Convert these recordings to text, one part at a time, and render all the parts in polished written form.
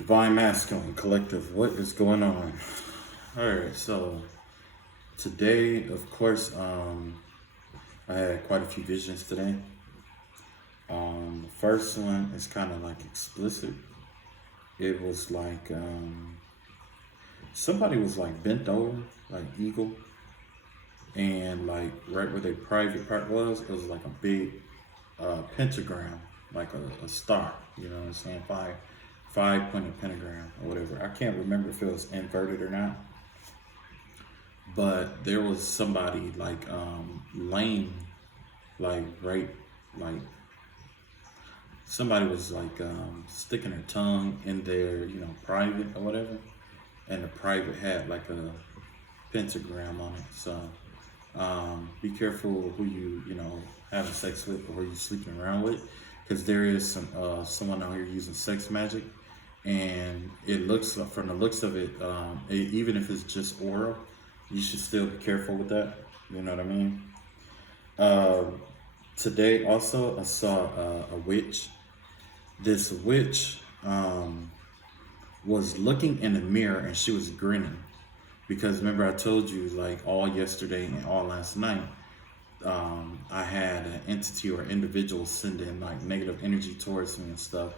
Divine Masculine Collective, what is going on? Alright, so today, of course, I had quite a few visions today. The first one is kind of like explicit. It was like somebody was like bent over, like eagle, and like right where their private part was, it was like a big pentagram, like a star. You know what I'm saying? Five-pointed pentagram or whatever. I can't remember if it was inverted or not, but there was somebody like laying like right like somebody was like sticking their tongue in their private or whatever, and the private had like a pentagram on it. So be careful who you having sex with or who you sleeping around with, because there is someone out here using sex magic, and it looks from the looks of it, even if it's just oral, you should still be careful with that. You know what I mean? Uh, Today also I saw a witch. This witch was looking in the mirror and she was grinning, because remember I told you like all yesterday and all last night, I had an entity or individual sending like negative energy towards me and stuff,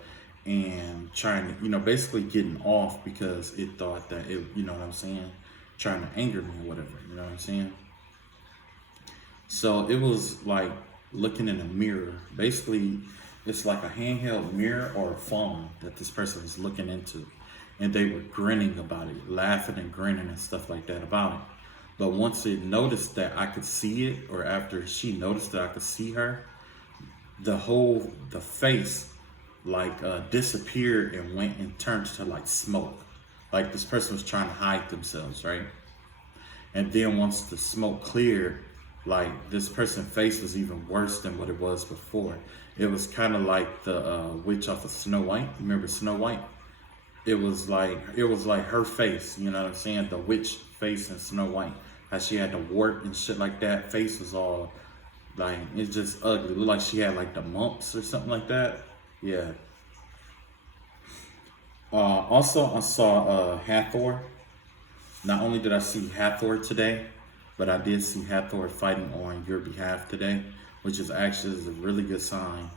and trying to, basically getting off because it thought that it, you know what I'm saying, trying to anger me or whatever, you know what I'm saying? So it was like looking in a mirror. Basically, it's like a handheld mirror or a phone that this person was looking into. And they were grinning about it, laughing and grinning and stuff like that about it. But once it noticed that I could see it, or after she noticed that I could see her, the face like disappeared and went and turned to like smoke. Like this person was trying to hide themselves, right? And then once the smoke cleared, like this person's face was even worse than what it was before. It was kind of like the witch off of Snow White. Remember Snow White? It was like her face. You know what I'm saying? The witch face in Snow White. How she had the wart and shit like that. Face was all like, it's just ugly. It looked like she had like the mumps or something like that. Yeah. Also, I saw Hathor. Not only did I see Hathor today, but I did see Hathor fighting on your behalf today, which is actually a really good sign.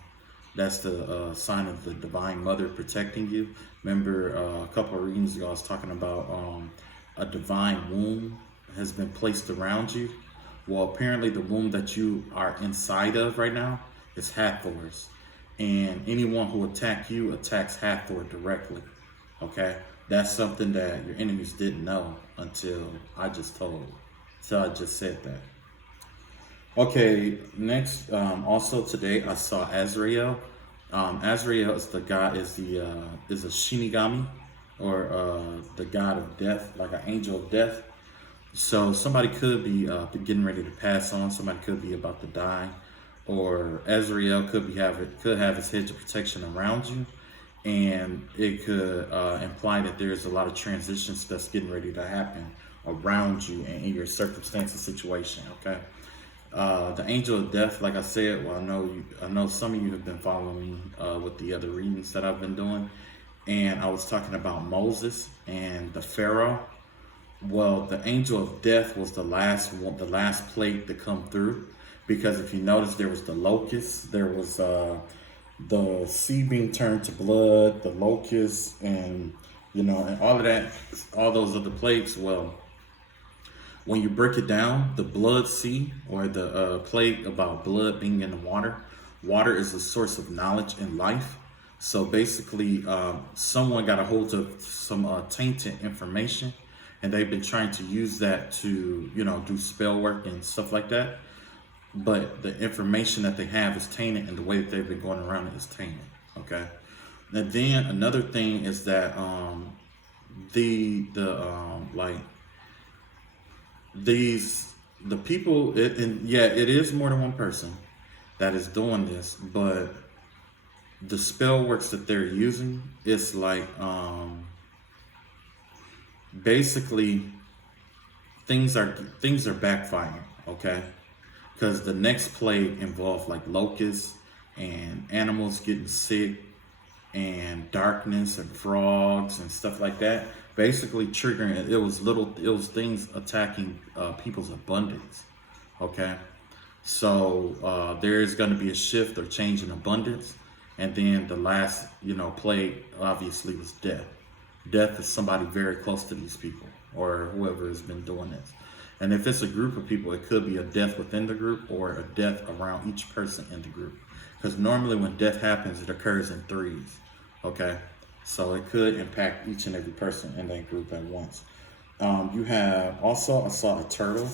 That's the sign of the Divine Mother protecting you. Remember a couple of readings ago I was talking about a divine womb has been placed around you. Well, apparently the womb that you are inside of right now is Hathor's. And anyone who attacks you attacks Hathor directly. Okay? That's something that your enemies didn't know until I just told. So I just said that. Okay, next, also today I saw Azrael. Azrael is the god, is a Shinigami, or the god of death, like an angel of death. So somebody could be getting ready to pass on. Somebody could be about to die, or Azrael could have his hedge of protection around you, and it could imply that there's a lot of transitions that's getting ready to happen around you and in your circumstance and situation. Okay. The angel of death, like I said, well, I know some of you have been following me with the other readings that I've been doing, and I was talking about Moses and the Pharaoh. Well, the angel of death was the last one, the last plague to come through, because if you notice, there was the locusts, there was the sea being turned to blood, the locusts, and and all of that, all those other plagues. Well, when you break it down, the blood sea, or the plague about blood being in the water, water is a source of knowledge and life. So basically, someone got a hold of some tainted information, and they've been trying to use that to, do spell work and stuff like that. But the information that they have is tainted, and the way that they've been going around it is tainted. Okay. And then another thing is that like the people, and yeah, it is more than one person that is doing this, but the spell works that they're using, it's like basically things are backfiring. Okay, because the next plague involved like locusts and animals getting sick, and darkness and frogs and stuff like that. Basically triggering it was things attacking people's abundance. Okay. So there is going to be a shift or change in abundance. And then the last, plague obviously was death. Death is somebody very close to these people or whoever has been doing this. And if it's a group of people, it could be a death within the group or a death around each person in the group. Because normally when death happens, it occurs in threes. Okay. So it could impact each and every person in that group at once. You have also, I saw a turtle.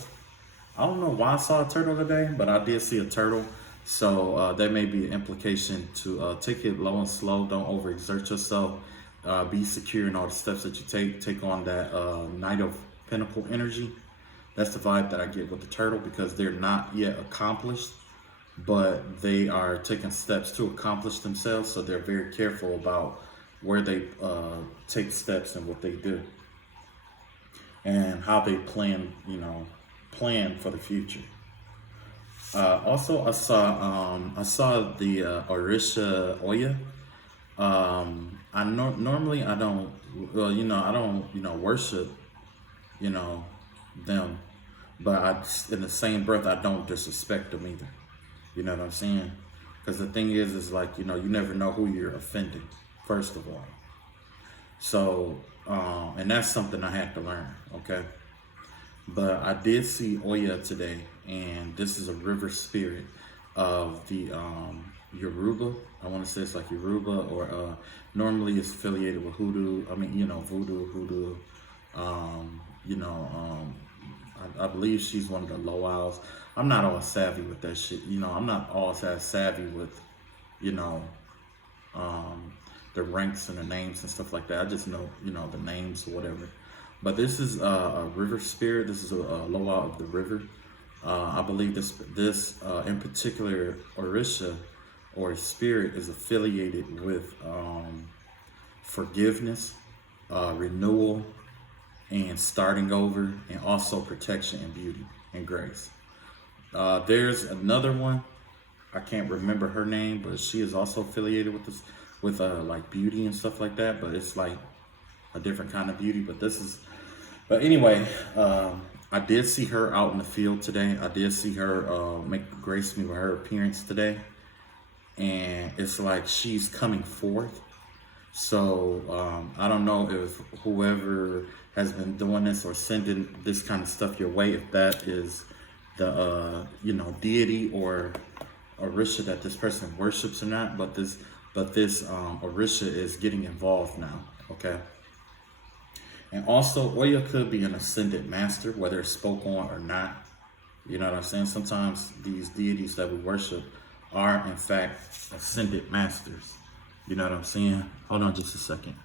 I don't know why I saw a turtle today, but I did see a turtle. So there may be an implication to take it low and slow. Don't overexert yourself. Be secure in all the steps that you take. Take on that Knight of Pentacle energy. That's the vibe that I get with the turtle because they're not yet accomplished, but they are taking steps to accomplish themselves. So they're very careful about where they take steps and what they do and how they plan, plan for the future. Also, I saw the Orisha Oya. Normally I don't, I don't, worship, them, but in the same breath, I don't disrespect them either. You know what I'm saying? Because the thing is like, you never know who you're offending, first of all. So, and that's something I had to learn, okay? But I did see Oya today, and this is a river spirit of the Yoruba. I want to say it's like Yoruba, or normally it's affiliated with hoodoo. I mean, voodoo. I believe she's one of the low owls. I'm not all savvy with that shit. I'm not all that savvy with, the ranks and the names and stuff like that. I just know, the names or whatever. But this is a river spirit. This is a low owl of the river. I believe this in particular Orisha or spirit is affiliated with forgiveness, renewal, and starting over, and also protection and beauty and grace. There's another one. I can't remember her name, but she is also affiliated with this, with like beauty and stuff like that. But it's like a different kind of beauty. But anyway, I did see her out in the field today. I did see her grace me with her appearance today, and it's like she's coming forth. So I don't know if whoever has been doing this or sending this kind of stuff your way, if that is the deity or Orisha that this person worships or not. But this Orisha is getting involved now. Okay. And also, Oya could be an ascended master, whether it's spoke on or not. You know what I'm saying? Sometimes these deities that we worship are, in fact, ascended masters. You know what I'm saying? Hold on just a second.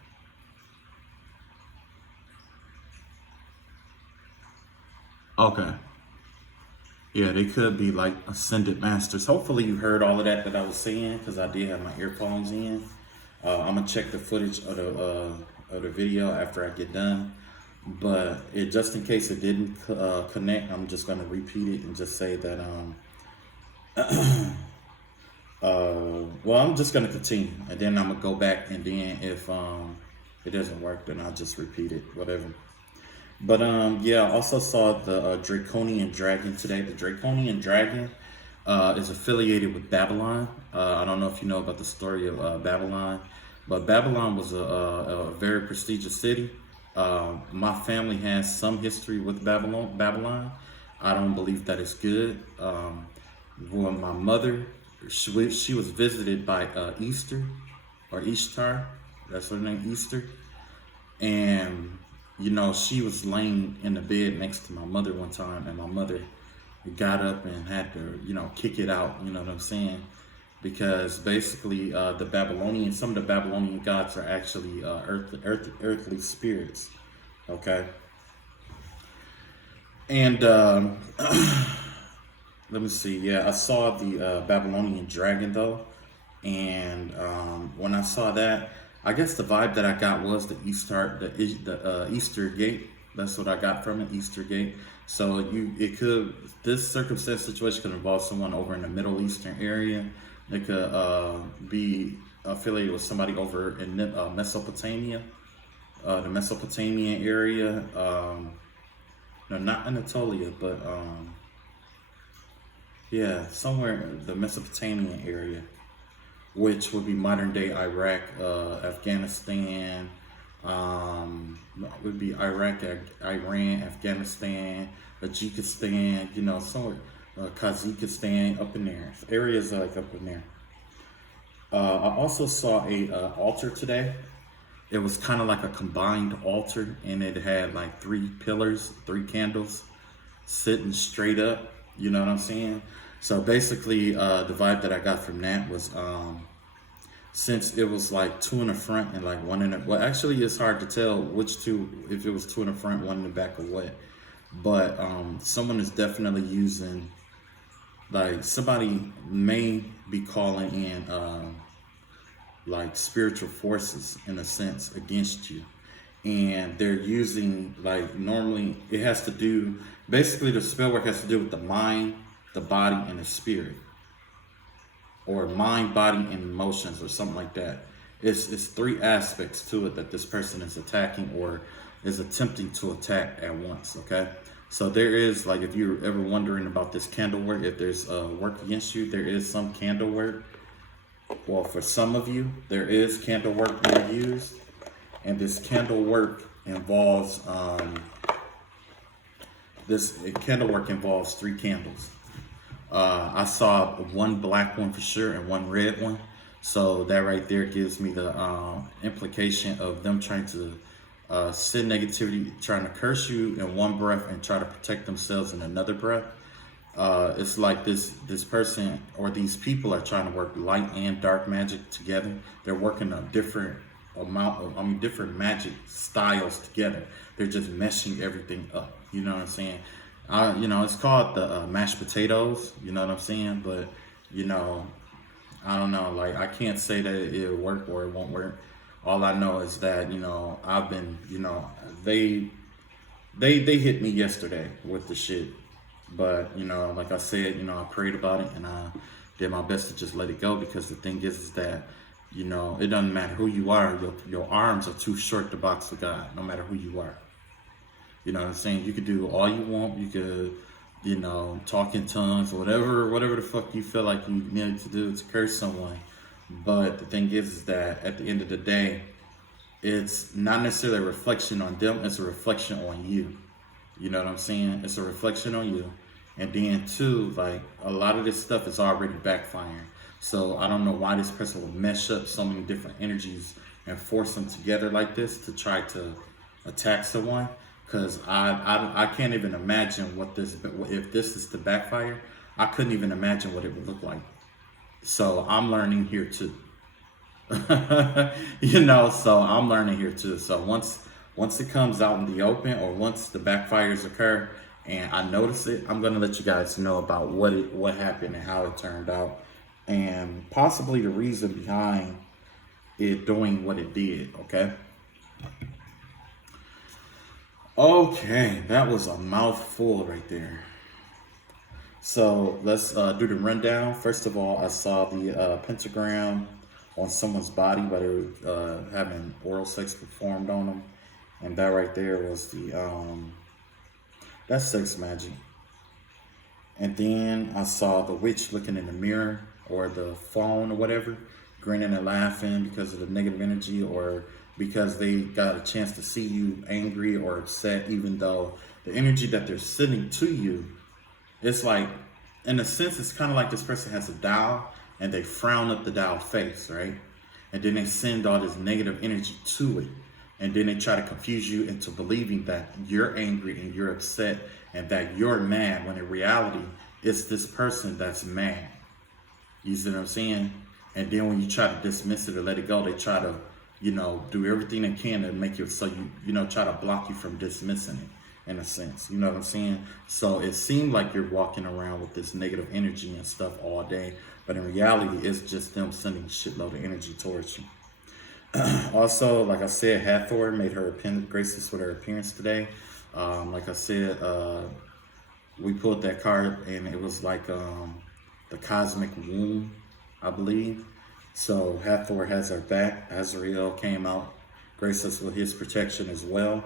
Okay. Yeah, they could be like ascended masters. Hopefully you heard all of that I was saying, because I did have my earphones in. I'm going to check the footage of the video after I get done. But just in case it didn't connect, I'm just going to repeat it and just say that, well, I'm just going to continue. And then I'm going to go back, and then if it doesn't work, then I'll just repeat it, whatever. But yeah, I also saw the Draconian Dragon today. The Draconian Dragon is affiliated with Babylon. I don't know if you know about the story of Babylon, but Babylon was a very prestigious city. My family has some history with Babylon. I don't believe that it's good. When my mother, she was visited by Easter or Ishtar. That's her name, Easter. And she was laying in the bed next to my mother one time, and my mother got up and had to, kick it out. You know what I'm saying? Because basically, some of the Babylonian gods are actually earthly spirits. Okay. And let me see. Yeah, I saw the Babylonian dragon though, and when I saw that, I guess the vibe that I got was the Easter gate. That's what I got from it, Easter gate. So this circumstance situation could involve someone over in the Middle Eastern area. It could be affiliated with somebody over in Mesopotamia, the Mesopotamian area. No, not Anatolia, but yeah, somewhere in the Mesopotamian area, which would be modern day Iraq, Afghanistan, would be Iraq, Iran, Afghanistan, Tajikistan, you know, somewhere, Kazakhstan, up in there. Areas like up in there. I also saw a altar today. It was kind of like a combined altar, and it had like 3 pillars, 3 candles sitting straight up. You know what I'm saying? So basically, the vibe that I got from that was, since it was like 2 in the front and like 1 in the, well, actually it's hard to tell which 2, if it was 2 in the front, 1 in the back, or what. But someone is definitely using, like, somebody may be calling in like spiritual forces in a sense against you, and they're using, like, normally it has to do, basically the spell work has to do with the mind, the body, and the spirit, or mind, body, and emotions, or something like that. It's 3 aspects to it that this person is attacking or is attempting to attack at once. Okay, so there is, like, if you're ever wondering about this candle work, if there's work against you, there is some candle work. Well, for some of you, there is candle work being used, and this candle work involves 3 candles. I saw 1 black one for sure and 1 red one. So that right there gives me the implication of them trying to send negativity, trying to curse you in one breath and try to protect themselves in another breath. It's like this person or these people are trying to work light and dark magic together. They're working a different different magic styles together. They're just meshing everything up. You know what I'm saying? You know, it's called the mashed potatoes. You know what I'm saying? But, you know, I don't know. Like, I can't say that it'll work or it won't work. All I know is that, you know, I've been, you know, they hit me yesterday with the shit. But, you know, like I said, you know, I prayed about it and I did my best to just let it go, because the thing is that, you know, it doesn't matter who you are. Your arms are too short to box with God, no matter who you are. You know what I'm saying? You could do all you want. You could, you know, talk in tongues, or whatever the fuck you feel like you need to do to curse someone. But the thing is that at the end of the day, it's not necessarily a reflection on them. It's a reflection on you. You know what I'm saying? It's a reflection on you. And then too, like, a lot of this stuff is already backfiring. So I don't know why this person will mesh up so many different energies and force them together like this to try to attack someone. Because I can't even imagine what this, if this is to backfire, I couldn't even imagine what it would look like. So I'm learning here too. You know, so I'm learning here too. So once it comes out in the open, or once the backfires occur and I notice it, I'm gonna let you guys know about what happened and how it turned out, and possibly the reason behind it doing what it did. Okay, that was a mouthful right there. So let's do the rundown. First of all, I saw the pentagram on someone's body, but they were having oral sex performed on them. And that right there was that's sex magic. And then I saw the witch looking in the mirror or the phone or whatever, grinning and laughing because of the negative energy, or because they got a chance to see you angry or upset, even though the energy that they're sending to you, it's like, in a sense, it's kind of like this person has a dial and they frown up the dial face, right? And then they send all this negative energy to it. And then they try to confuse you into believing that you're angry and you're upset and that you're mad, when in reality, it's this person that's mad. You see what I'm saying? And then when you try to dismiss it or let it go, they try to, you know, do everything they can to make you, so you know, try to block you from dismissing it, in a sense. You know what I'm saying? So it seemed like you're walking around with this negative energy and stuff all day, but in reality, it's just them sending a shitload of energy towards you. Also, like I said, Hathor made her grace us with her appearance today. Like I said, we pulled that card and it was like the cosmic womb, I believe. So Hathor has our back. Azrael came out, graced us with his protection as well.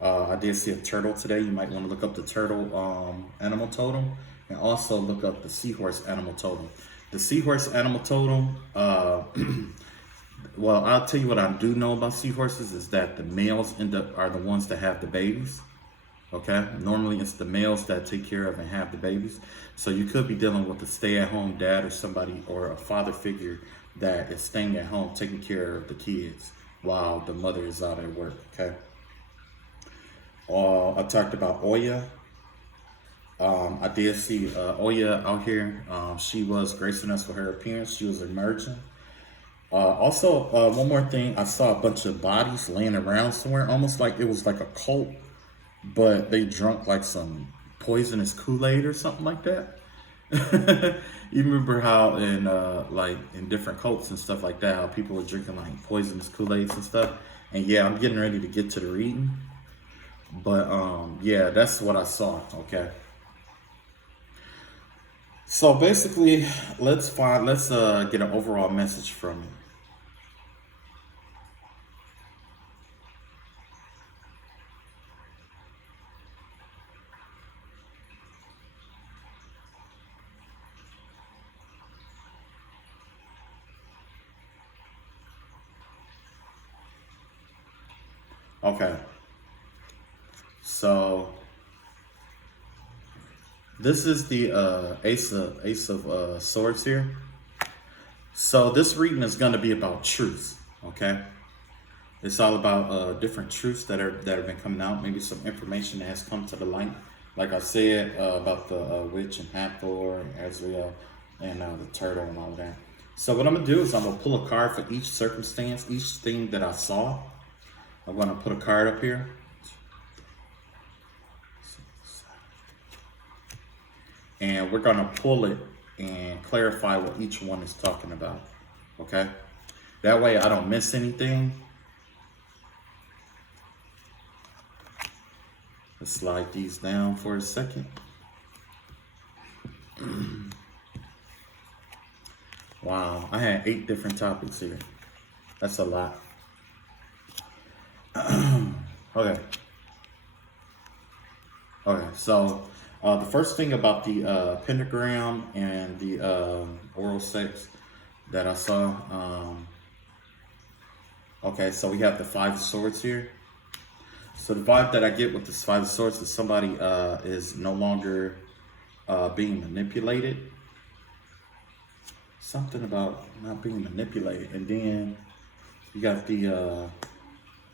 I did see a turtle today. You might want to look up the turtle animal totem, and also look up the seahorse animal totem. The seahorse animal totem, well, I'll tell you what I do know about seahorses is that the males are the ones that have the babies. Okay, normally it's the males that take care of and have the babies. So you could be dealing with a stay-at-home dad or somebody or a father figure that is staying at home taking care of the kids while the mother is out at work. Okay. I talked about Oya. I did see Oya out here. She was gracing us with her appearance. She was emerging. Also, one more thing. I saw a bunch of bodies laying around somewhere, almost like it was like a cult, but they drunk like some poisonous Kool-Aid or something like that. You remember how in like in different cults and stuff like that, how people were drinking like poisonous Kool-Aids and stuff. And yeah, I'm getting ready to get to the reading. But yeah, that's what I saw. Okay. So basically, let's get an overall message from it. Okay. So this is the ace of swords here. So this reading is going to be about truth. Okay. It's all about different truths that have been coming out. Maybe some information that has come to the light. Like I said about the witch and Hathor and Azrael and the turtle and all that. So what I'm gonna do is I'm gonna pull a card for each circumstance, each thing that I saw. I'm gonna put a card up here. And we're gonna pull it and clarify what each one is talking about. Okay? That way I don't miss anything. Let's slide these down for a second. Wow, I had 8 different topics here. That's a lot. Okay. Okay, so the first thing about the pentagram and the oral sex that I saw. Okay, so we have the 5 of swords here. So the vibe that I get with this 5 of swords is somebody is no longer being manipulated. Something about not being manipulated. And then you got the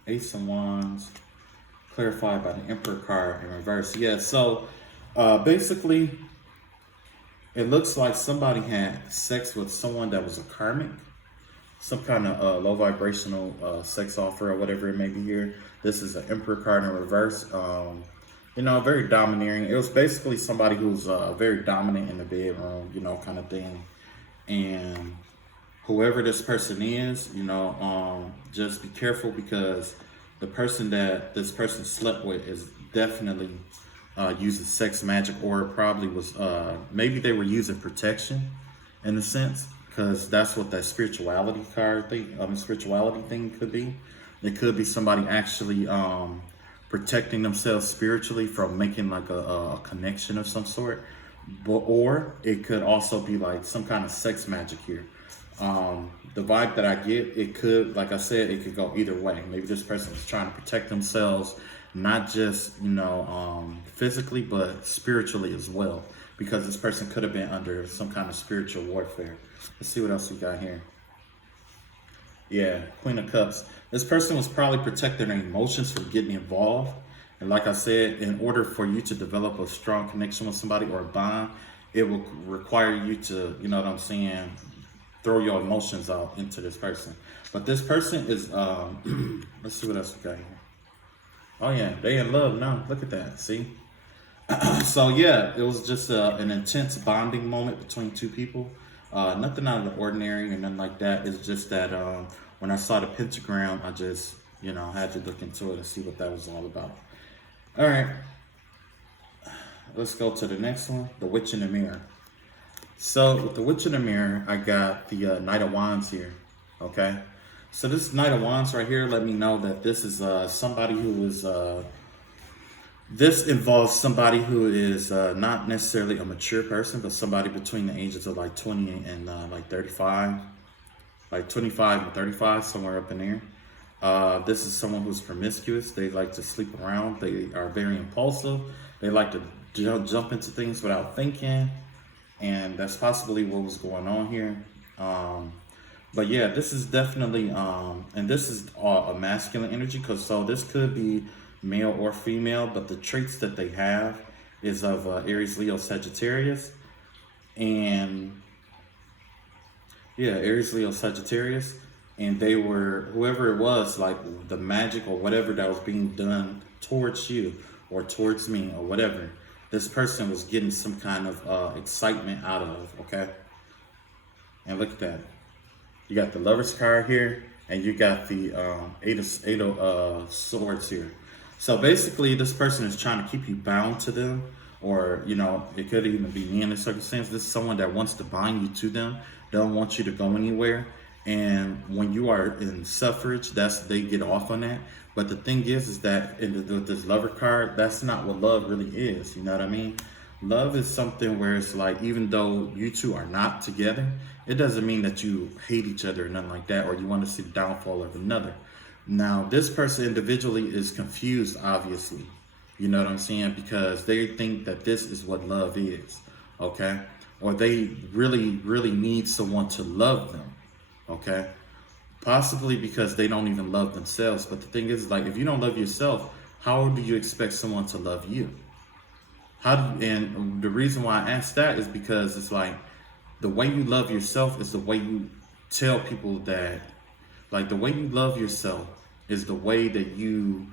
Ace of Wands, clarified by the Emperor card in reverse. Yeah, so basically, it looks like somebody had sex with someone that was a karmic. Some kind of low vibrational sex offer or whatever it may be here. This is an Emperor card in reverse. You know, very domineering. It was basically somebody who's very dominant in the bedroom, you know, kind of thing. And whoever this person is, you know, just be careful because the person that this person slept with is definitely using sex magic, or probably was, maybe they were using protection in a sense. Because that's what that spirituality card thing, spirituality thing could be. It could be somebody actually protecting themselves spiritually from making like a connection of some sort. Or it could also be like some kind of sex magic here. The vibe that I get, it could, like I said, it could go either way. Maybe this person is trying to protect themselves, not just, you know, physically, but spiritually as well. Because this person could have been under some kind of spiritual warfare. Let's see what else we got here. Yeah, Queen of Cups. This person was probably protecting their emotions from getting involved. And like I said, in order for you to develop a strong connection with somebody or a bond, it will require you to, you know what I'm saying, throw your emotions out into this person. But this person is, let's see what else we got here. Oh yeah, they in love now. Look at that, see? So yeah, it was just an intense bonding moment between 2 people. Nothing out of the ordinary or nothing like that. It's just that when I saw the pentagram, I just, you know, had to look into it and see what that was all about. All right, let's go to the next one, the Witch in the Mirror. So with the Witch in the Mirror, I got the Knight of Wands here. Okay. So this Knight of Wands right here let me know that this is somebody who is this involves somebody who is not necessarily a mature person, but somebody between the ages of like 20 and like 35, like 25 and 35, somewhere up in there. This is someone who's promiscuous. They like to sleep around. They are very impulsive. They like to jump into things without thinking. And that's possibly what was going on here. But yeah, this is definitely, and this is a masculine energy, because so this could be male or female, but the traits that they have is of Aries, Leo, Sagittarius. And yeah, Aries, Leo, Sagittarius. And they were, whoever it was, like the magic or whatever that was being done towards you or towards me or whatever, this person was getting some kind of excitement out of, okay? And look at that. You got the Lover's card here, and you got the eight of Swords here. So basically, this person is trying to keep you bound to them, or, you know, it could even be me in this circumstance. This is someone that wants to bind you to them. They don't want you to go anywhere. And when you are in suffrage, they get off on that. But the thing is that with this Lover card, that's not what love really is. You know what I mean? Love is something where it's like, even though you two are not together, it doesn't mean that you hate each other or nothing like that, or you want to see the downfall of another. Now, this person individually is confused, obviously. You know what I'm saying? Because they think that this is what love is, okay? Or they really, really need someone to love them, okay? Possibly because they don't even love themselves. But the thing is, like, if you don't love yourself, how do you expect someone to love you? And the reason why I ask that is because it's like, the way you love yourself is the way you tell people that, like, the way you love yourself is the way that you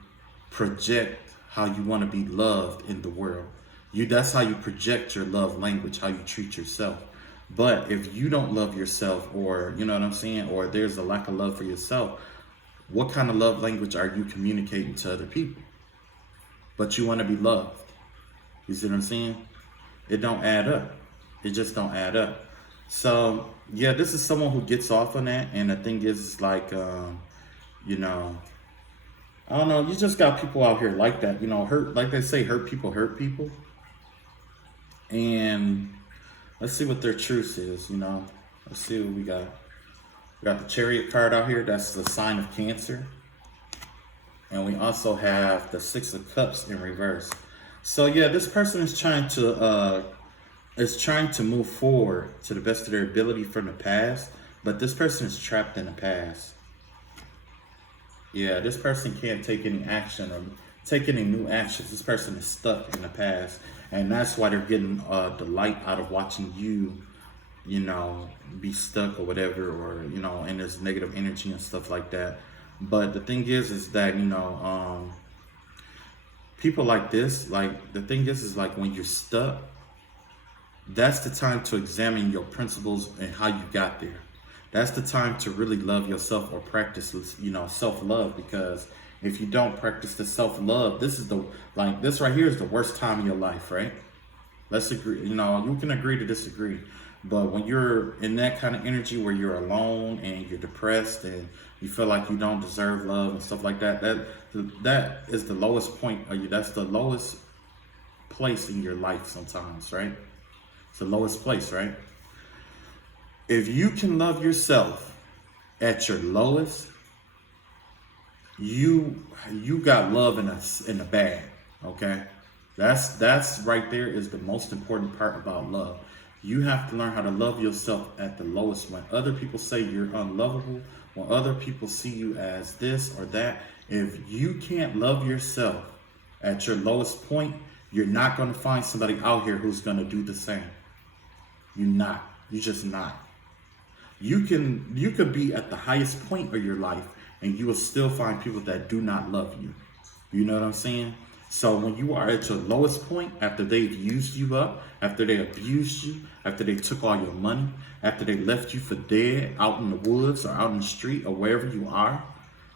project how you want to be loved in the world. That's how you project your love language, how you treat yourself. But if you don't love yourself, or, you know what I'm saying, or there's a lack of love for yourself, what kind of love language are you communicating to other people? But you want to be loved. You see what I'm saying? It don't add up. It just don't add up. So yeah, this is someone who gets off on that. And the thing is, like, you know, I don't know, you just got people out here like that, you know, like they say, hurt people hurt people. And let's see what their truth is, you know. Let's see what we got. We got the Chariot card out here. That's the sign of Cancer. And we also have the Six of Cups in reverse. So yeah, this person is trying to move forward to the best of their ability from the past, but this person is trapped in the past. Yeah, this person can't take any action or take any new actions. This person is stuck in the past, and that's why they're getting delight out of watching you, you know, be stuck or whatever, or, you know, and there's negative energy and stuff like that. But the thing is that, you know, people like this, like, the thing is like, when you're stuck, that's the time to examine your principles and how you got there. That's the time to really love yourself or practice, you know, self-love. Because if you don't practice the self-love, this right here is the worst time in your life, right? Let's agree, you know, you can agree to disagree. But when you're in that kind of energy where you're alone and you're depressed and you feel like you don't deserve love and stuff like that, that is the lowest point of you. That's the lowest place in your life sometimes, right? It's the lowest place, right? If you can love yourself at your lowest, you got love in a bag, okay? That's right there is the most important part about love. You have to learn how to love yourself at the lowest. When other people say you're unlovable, when other people see you as this or that, if you can't love yourself at your lowest point, you're not going to find somebody out here who's going to do the same. You're not. You're just not. You could be at the highest point of your life and you will still find people that do not love you. You know what I'm saying? So when you are at your lowest point, after they've used you up, after they abused you, after they took all your money, after they left you for dead out in the woods or out in the street or wherever you are,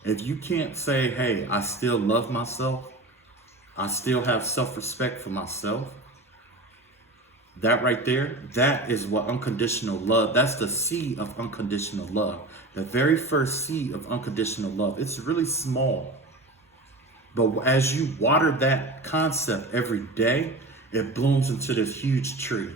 if you can't say, hey, I still love myself, I still have self-respect for myself, That right there, that is what unconditional love, that's the seed of unconditional love. The very first seed of unconditional love. It's really small. But as you water that concept every day, it blooms into this huge tree.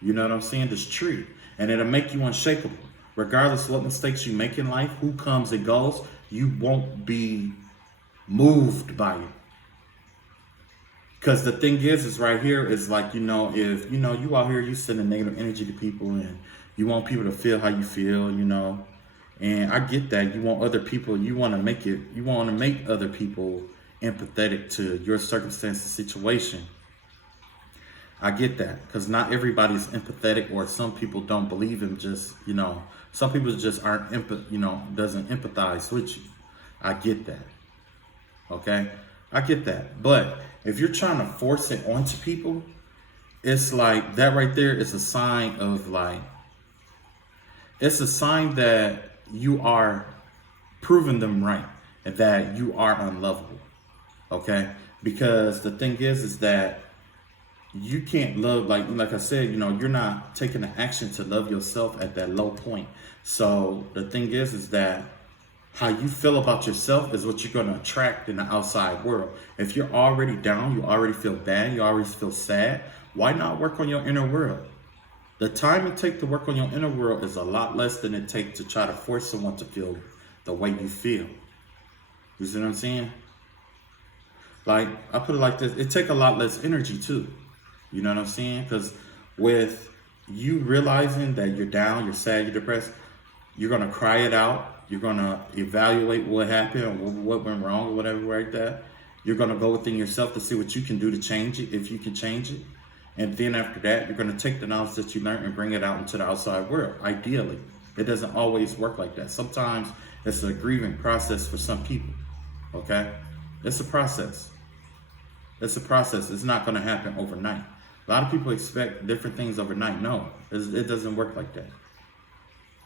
You know what I'm saying? This tree. And it'll make you unshakable. Regardless of what mistakes you make in life, who comes and goes, you won't be moved by it. Because the thing is right here is like, if, you out here, you sending negative energy to people and you want people to feel how you feel, and I get that. You want other people, you want to make other people empathetic to your circumstance and situation. I get that, because not everybody's empathetic, or some people don't believe in just, some people just aren't, doesn't empathize with you. I get that. Okay? I get that. But if you're trying to force it onto people, it's like that right there is a sign of it's a sign that you are proving them right and that you are unlovable. Okay? Because the thing is that you can't love, like I said, you're not taking the action to love yourself at that low point. So the thing is that how you feel about yourself is what you're going to attract in the outside world. If you're already down, you already feel bad, you already feel sad, why not work on your inner world? The time it takes to work on your inner world is a lot less than it takes to try to force someone to feel the way you feel. You see what I'm saying? Like, I put it like this, it takes a lot less energy too. You know what I'm saying? Because with you realizing that you're down, you're sad, you're depressed, you're going to cry it out. You're going to evaluate what happened or what went wrong or whatever like that. You're going to go within yourself to see what you can do to change it, if you can change it. And then after that, you're going to take the knowledge that you learned and bring it out into the outside world, ideally. It doesn't always work like that. Sometimes it's a grieving process for some people, okay? It's a process. It's a process. It's not going to happen overnight. A lot of people expect different things overnight. No, it doesn't work like that.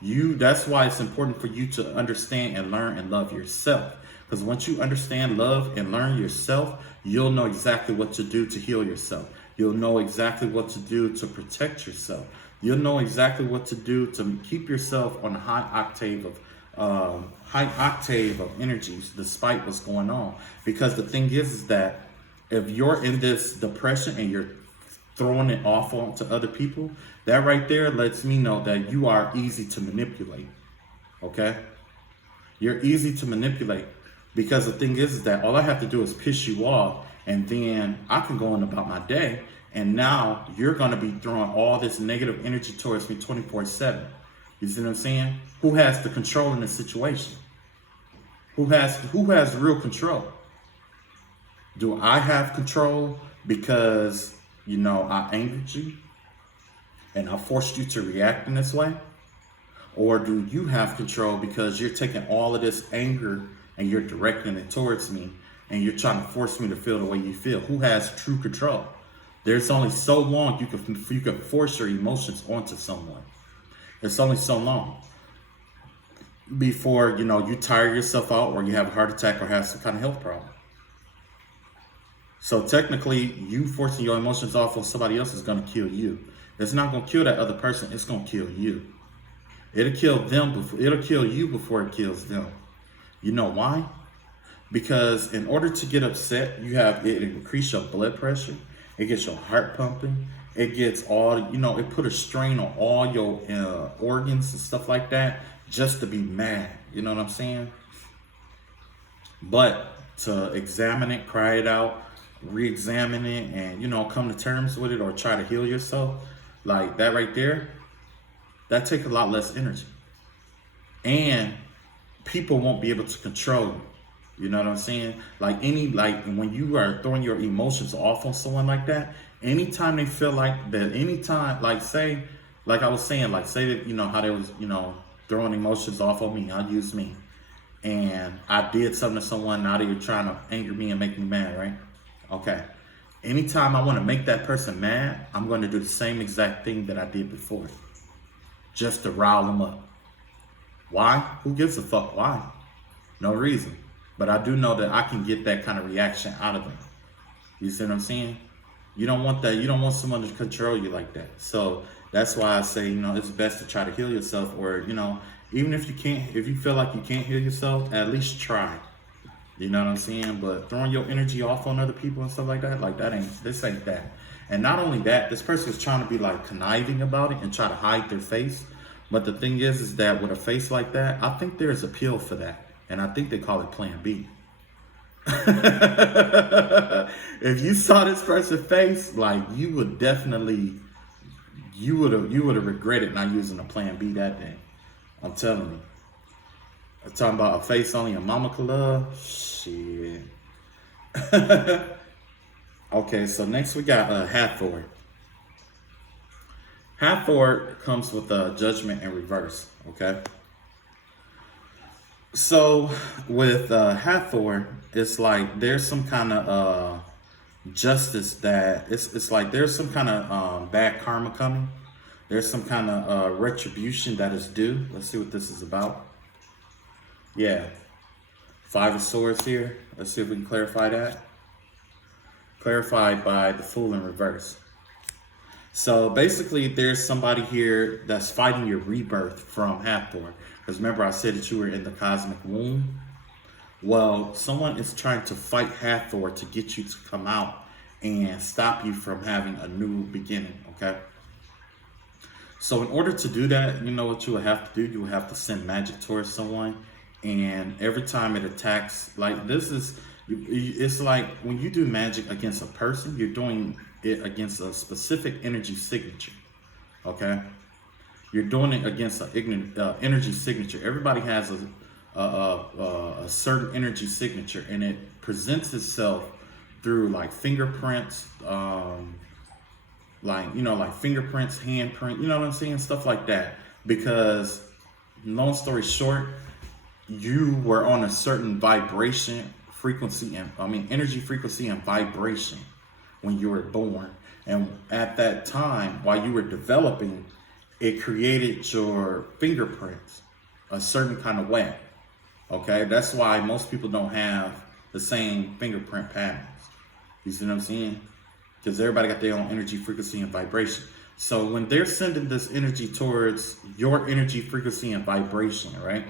That's why it's important for you to understand and learn and love yourself. Because once you understand, love, and learn yourself, you'll know exactly what to do to heal yourself. You'll know exactly what to do to protect yourself. You'll know exactly what to do to keep yourself on a high octave of energies despite what's going on. Because the thing is that if you're in this depression and you're throwing it off onto other people, that right there lets me know that you are easy to manipulate. Okay? You're easy to manipulate, because the thing is that all I have to do is piss you off, and then I can go on about my day, and now you're going to be throwing all this negative energy towards me 24/7. You see what I'm saying? Who has the control in the situation? Who has real control? Do I have control because I angered you and I forced you to react in this way? Or do you have control because you're taking all of this anger and you're directing it towards me and you're trying to force me to feel the way you feel? Who has true control? There's only so long you can force your emotions onto someone. It's only so long before you tire yourself out, or you have a heart attack, or have some kind of health problem. So technically, you forcing your emotions off on somebody else is going to kill you. It's not going to kill that other person. It's going to kill you. It'll kill you before it kills them. You know why? Because in order to get upset, it increase your blood pressure. It gets your heart pumping. It gets it put a strain on all your organs and stuff like that, just to be mad. You know what I'm saying? But to examine it, cry it out, re-examine it, and come to terms with it, or try to heal yourself, like that right there, that takes a lot less energy, and people won't be able to control you. You know what I'm saying? Like when you are throwing your emotions off on someone like that, anytime they feel like that, say that how they was throwing emotions off on me, I'll use me, and I did something to someone, now they're trying to anger me and make me mad, right? Okay. Anytime I want to make that person mad, I'm going to do the same exact thing that I did before, just to rile them up. Why? Who gives a fuck? Why? No reason. But I do know that I can get that kind of reaction out of them. You see what I'm saying? You don't want that. You don't want someone to control you like that. So that's why I say, it's best to try to heal yourself, or, even if you can't, if you feel like you can't heal yourself, at least try. You know what I'm saying? But throwing your energy off on other people and stuff like that this ain't that. And not only that, this person is trying to be like conniving about it and try to hide their face. But the thing is that with a face like that, I think there's a pill for that. And I think they call it Plan B. If you saw this person's face, like you would definitely, you would have regretted not using a Plan B that day. I'm telling you. I'm talking about a face only a mama could love. Shit. Okay, so next we got Hathor. Hathor comes with judgment in reverse. Okay. So with Hathor, it's like there's some kind of justice that it's like there's some kind of bad karma coming. There's some kind of retribution that is due. Let's see what this is about. Yeah. 5 of Swords here. Let's see if we can clarify that. Clarified by the Fool in reverse. So basically there's somebody here that's fighting your rebirth from Hathor. Because remember I said that you were in the cosmic womb. Well, someone is trying to fight Hathor to get you to come out and stop you from having a new beginning, okay? So in order to do that, you know what you will have to do? You will have to send magic towards someone. And every time it attacks, like it's like when you do magic against a person, you're doing it against a specific energy signature, okay? You're doing it against an energy signature. Everybody has a certain energy signature, and it presents itself through like fingerprints, like fingerprints, handprint, you know what I'm saying? Stuff like that. Because long story short, you were on a certain vibration, frequency, and energy frequency and vibration when you were born. And at that time, while you were developing, it created your fingerprints a certain kind of way. Okay, that's why most people don't have the same fingerprint patterns. You see what I'm saying? Because everybody got their own energy frequency and vibration. So when they're sending this energy towards your energy frequency and vibration, right?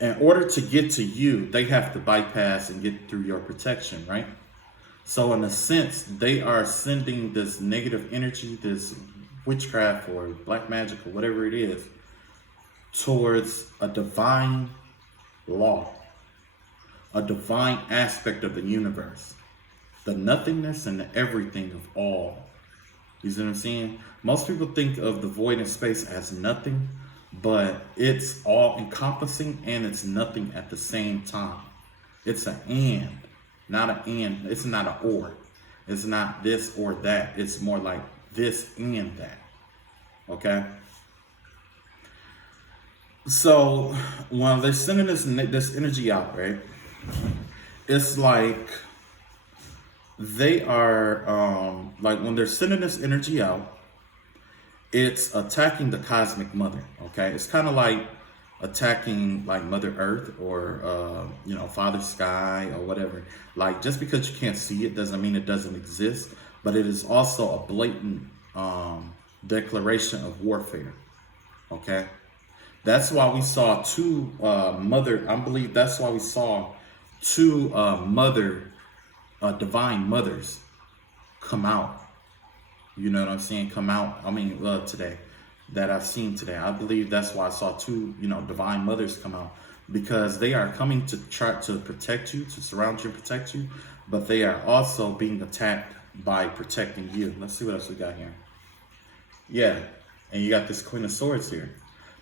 In order to get to you, they have to bypass and get through your protection, right? So in a sense, they are sending this negative energy, this witchcraft or black magic or whatever it is, towards a divine law, a divine aspect of the universe, the nothingness and the everything of all. You see what I'm saying? Most people think of the void in space as nothing, but it's all encompassing and it's nothing at the same time. It's an and, not an and. It's not an or. It's not this or that. It's more like this and that. Okay? So when they're sending this energy out, right? It's like they are like when they're sending this energy out, it's attacking the cosmic mother. Okay, it's kind of like attacking like Mother Earth or Father Sky or whatever. Like just because you can't see it doesn't mean it doesn't exist, but it is also a blatant declaration of warfare. Okay. That's why we saw two that's why we saw two divine mothers come out. You know what I'm saying? Come out. Today that I've seen today. I believe that's why I saw two, divine mothers come out, because they are coming to try to protect you, to surround you and protect you, but they are also being attacked by protecting you. Let's see what else we got here. Yeah, and you got this Queen of Swords here.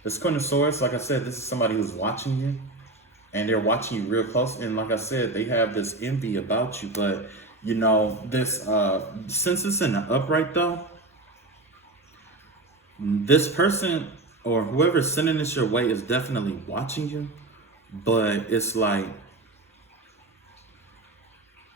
This Queen of Swords, like I said, this is somebody who's watching you, and they're watching you real close. And like I said, they have this envy about you. But, this, since it's in the upright though, this person or whoever's sending this your way is definitely watching you. But it's like,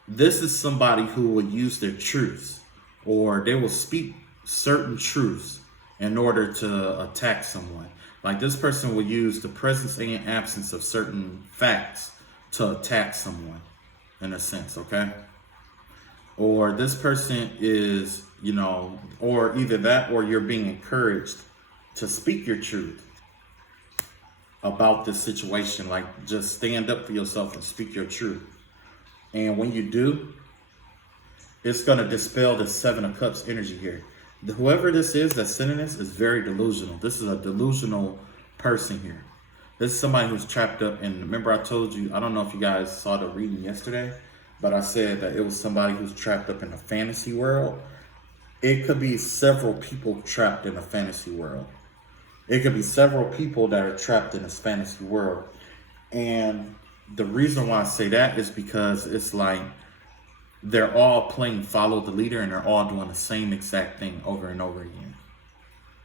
this is somebody who will use their truths, or they will speak certain truths in order to attack someone. Like this person will use the presence and absence of certain facts to attack someone, in a sense, okay? or this person is, or either that or you're being encouraged to speak your truth about this situation. Like, just stand up for yourself and speak your truth. And when you do, it's going to dispel the Seven of Cups energy here. Whoever this is that's sending this is very delusional. This is a delusional person here. This is somebody who's trapped up. And remember, I told you, I don't know if you guys saw the reading yesterday, but I said that it was somebody who's trapped up in a fantasy world. It could be several people trapped in a fantasy world. It could be several people that are trapped in this fantasy world. And the reason why I say that is because it's like they're all playing follow the leader, and they're all doing the same exact thing over and over again.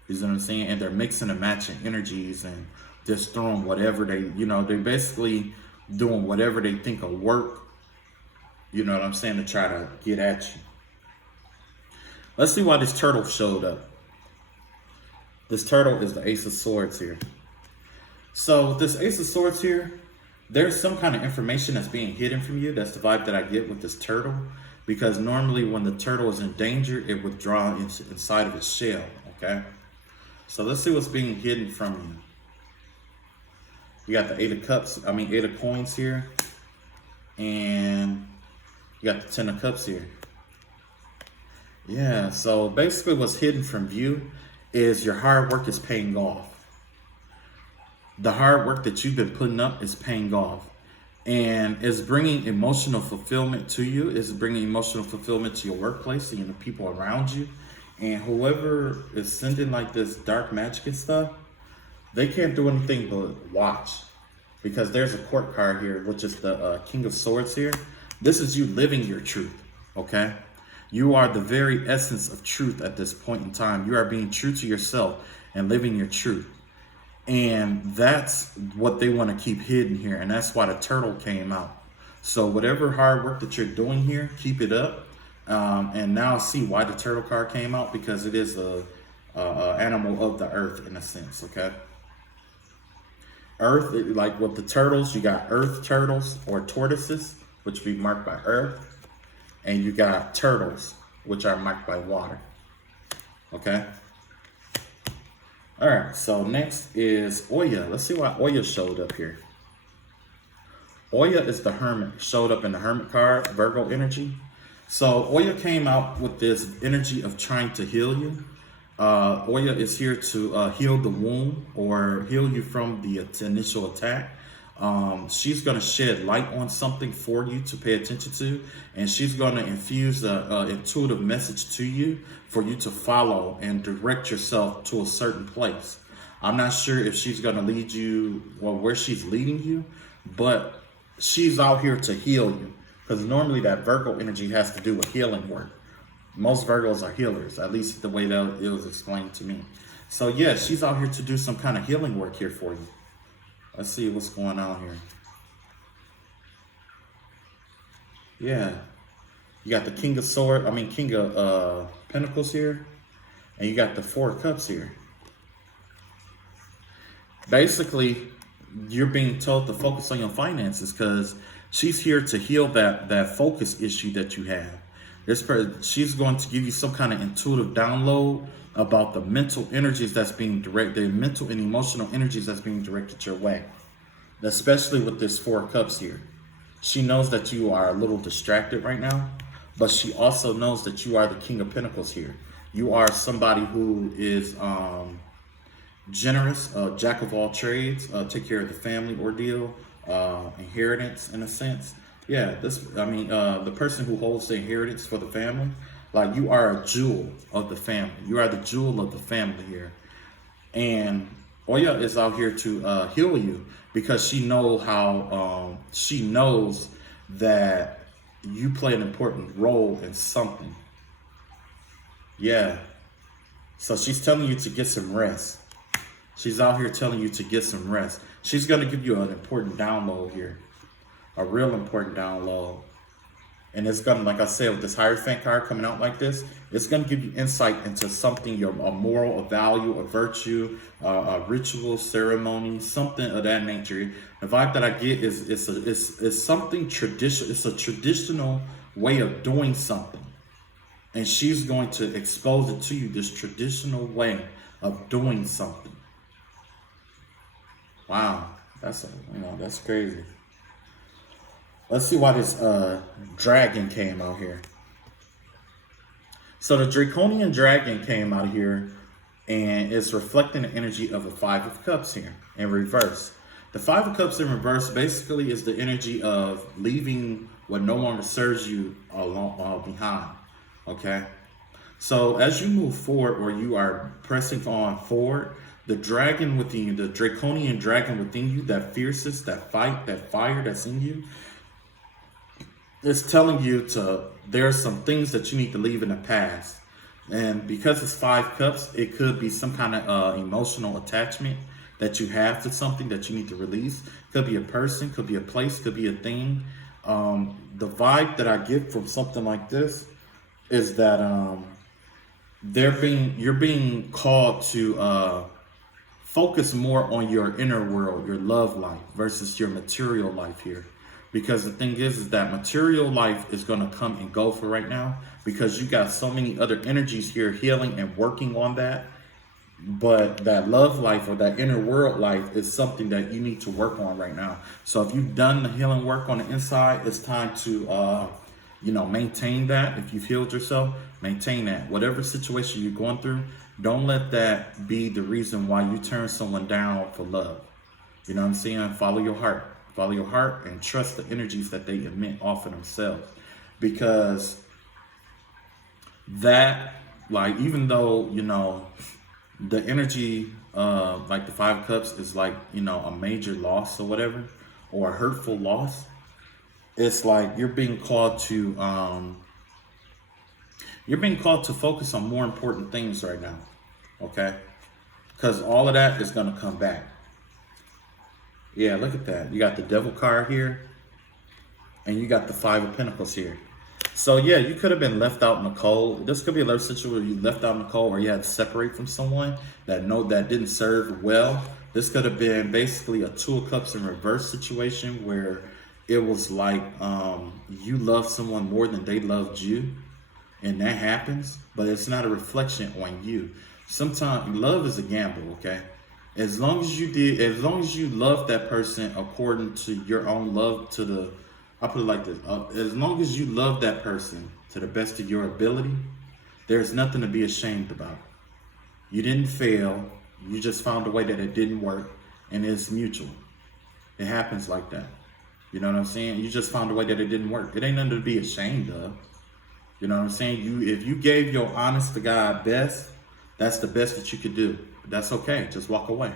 You know what I'm saying? And they're mixing and matching energies and just throwing whatever they're basically doing whatever they think will work. You know what I'm saying? To try to get at you. Let's see why this turtle showed up. This turtle is the Ace of Swords here. So this Ace of Swords here, there's some kind of information that's being hidden from you. That's the vibe that I get with this turtle. Because normally when the turtle is in danger, it withdraws inside of its shell, okay? So let's see what's being hidden from you. You got the Eight of Coins here. And you got the Ten of Cups here. Yeah, so basically what's hidden from view is your hard work is paying off. The hard work that you've been putting up is paying off. And it's bringing emotional fulfillment to you. It's bringing emotional fulfillment to your workplace and the people around you. And whoever is sending like this dark magic and stuff, they can't do anything but watch. Because there's a court card here, which is the King of Swords here. This is you living your truth, okay? You are the very essence of truth at this point in time. You are being true to yourself and living your truth. And that's what they want to keep hidden here. And that's why the turtle came out. So whatever hard work that you're doing here, keep it up. And now see why the turtle card came out, because it is a animal of the earth in a sense, okay? Earth, like with the turtles, you got earth turtles or tortoises, which be marked by earth. And you got turtles, which are marked by water, okay? All right, so next is Oya. Let's see why Oya showed up here. Oya is the Hermit, showed up in the Hermit card, Virgo energy. So Oya came out with this energy of trying to heal you. Oya is here to heal the wound or heal you from the initial attack. She's going to shed light on something for you to pay attention to, and she's going to infuse an intuitive message to you for you to follow and direct yourself to a certain place. I'm not sure if she's going to lead you or where she's leading you, but she's out here to heal you, because normally that Virgo energy has to do with healing work. Most Virgos are healers, at least the way that it was explained to me. So yeah, she's out here to do some kind of healing work here for you. Let's see what's going on here. Yeah. You got the King of Pentacles here. And you got the Four of Cups here. Basically, you're being told to focus on your finances, because she's here to heal that focus issue that you have. She's going to give you some kind of intuitive download about the mental energies that's being directed, the mental and emotional energies that's being directed your way, especially with this Four of Cups here. She knows that you are a little distracted right now, but she also knows that you are the King of Pentacles here. You are somebody who is generous, jack of all trades, take care of the family ordeal, inheritance in a sense. Yeah, the person who holds the inheritance for the family, like you are a jewel of the family. You are the jewel of the family here. And Oya is out here to heal you, because she knows that you play an important role in something. Yeah. So she's telling you to get some rest. She's out here telling you to get some rest. She's going to give you an important download here. A real important download. And it's going to, like I said, with this Hierophant card coming out like this, it's going to give you insight into something, a moral, a value, a virtue, a ritual, ceremony, something of that nature. The vibe that I get is something traditional. It's a traditional way of doing something. And she's going to expose it to you, this traditional way of doing something. Wow, that's that's crazy. Let's see why this dragon came out here. So the draconian dragon came out here, and it's reflecting the energy of the Five of Cups here in reverse. The Five of Cups in reverse basically is the energy of leaving what no longer serves you behind. Okay, so as you move forward, or you are pressing on forward, the dragon within you, the draconian dragon within you, that fiercest, that fight, that fire that's in you, is telling you there are some things that you need to leave in the past. And because it's 5 cups, it could be some kind of emotional attachment that you have to something that you need to release. Could be a person, could be a place, could be a thing. The vibe that I get from something like this is that you're being called to focus more on your inner world, your love life, versus your material life here. Because the thing is that material life is going to come and go for right now, because you got so many other energies here healing and working on that. But that love life, or that inner world life, is something that you need to work on right now. So if you've done the healing work on the inside, it's time to maintain that. If you've healed yourself, maintain that. Whatever situation you're going through, don't let that be the reason why you turn someone down for love. You know what I'm saying? Follow your heart. Follow your heart and trust the energies that they emit off of themselves. Because that, even though, the energy, like the 5 cups is like, a major loss or whatever, or a hurtful loss, it's like you're being called to focus on more important things right now. Okay? Because all of that is going to come back. Yeah, look at that. You got the Devil card here, and you got the 5 of Pentacles here. So yeah, you could have been left out in the cold. This could be a love situation where you left out in the cold, or you had to separate from someone that didn't serve well. This could have been basically a 2 of Cups in reverse situation, where it was like you loved someone more than they loved you, and that happens, but it's not a reflection on you. Sometimes love is a gamble, okay? As long as you love that person according to your own love, I'll put it like this, as long as you love that person to the best of your ability, there's nothing to be ashamed about. You didn't fail, you just found a way that it didn't work, and it's mutual. It happens like that. You know what I'm saying? You just found a way that it didn't work. It ain't nothing to be ashamed of. You know what I'm saying? If you gave your honest to God best, that's the best that you could do. That's okay. Just walk away.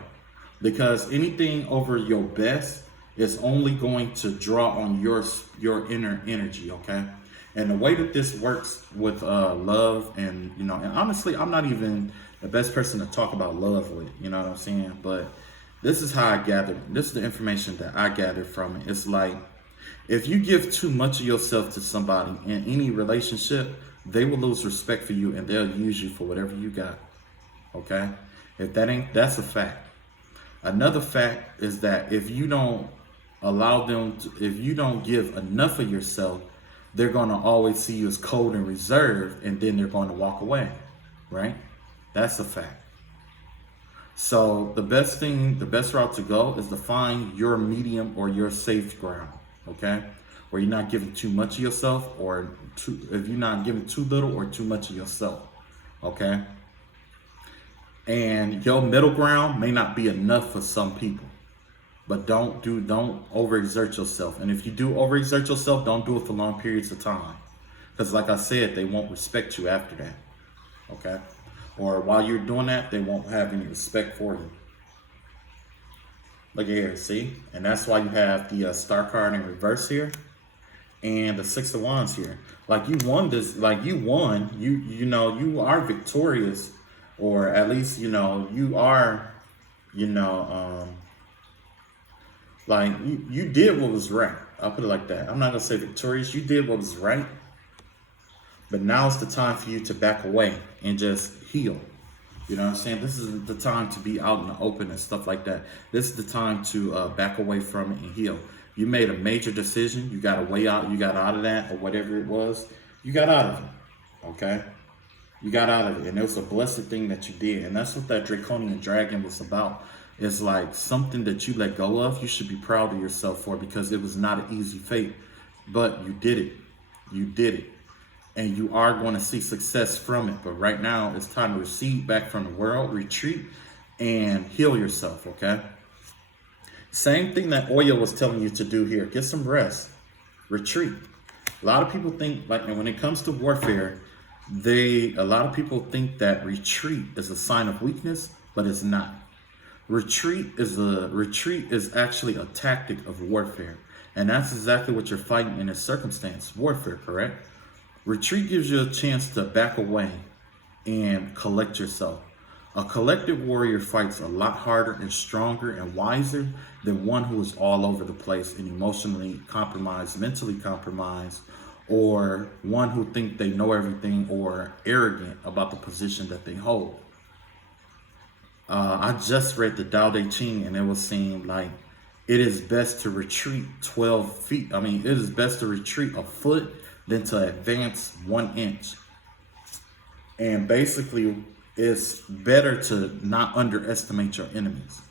Because anything over your best is only going to draw on your inner energy, okay? And the way that this works with love, and and honestly, I'm not even the best person to talk about love with, you know what I'm saying? But this is how I gathered. This is the information that I gathered from it. It's like, if you give too much of yourself to somebody in any relationship, they will lose respect for you, and they'll use you for whatever you got, okay? That's a fact. Another fact is that if you don't if you don't give enough of yourself, they're going to always see you as cold and reserved, and then they're going to walk away, right? That's a fact. So the best route to go is to find your medium or your safe ground, okay? Where you're not giving too much of yourself, or if you're not giving too little or too much of yourself, okay? And your middle ground may not be enough for some people, but don't overexert yourself. And if you do overexert yourself, don't do it for long periods of time, because like I said, they won't respect you after that, okay? Or while you're doing that, they won't have any respect for you. Look at here, see? And that's why you have the Star card in reverse here, and the 6 of Wands here. Like you won this, you are victorious, or at least, you are, you did what was right. I'll put it like that. I'm not going to say victorious. You did what was right. But now it's the time for you to back away and just heal. You know what I'm saying? This is the time to be out in the open and stuff like that. This is the time to back away from it and heal. You made a major decision. You got a way out. You got out of that or whatever it was. You got out of it. Okay? You got out of it. And it was a blessed thing that you did. And that's what that draconian dragon was about. It's like something that you let go of. You should be proud of yourself for, because it was not an easy fate. But you did it. You did it. And you are going to see success from it. But right now, it's time to recede back from the world, retreat, and heal yourself, okay? Same thing that Oya was telling you to do here. Get some rest. Retreat. A lot of people think, like, and when it comes to warfare, a lot of people think that retreat is a sign of weakness, but it's not. Retreat is actually a tactic of warfare. And that's exactly what you're fighting in this circumstance. Warfare, correct? Retreat gives you a chance to back away and collect yourself. A collected warrior fights a lot harder and stronger and wiser than one who is all over the place and emotionally compromised, mentally compromised, or one who think they know everything or arrogant about the position that they hold. I just read the Tao Te Ching, and it was saying like it is best to retreat 12 feet. It is best to retreat a foot than to advance 1 inch. And basically, it's better to not underestimate your enemies.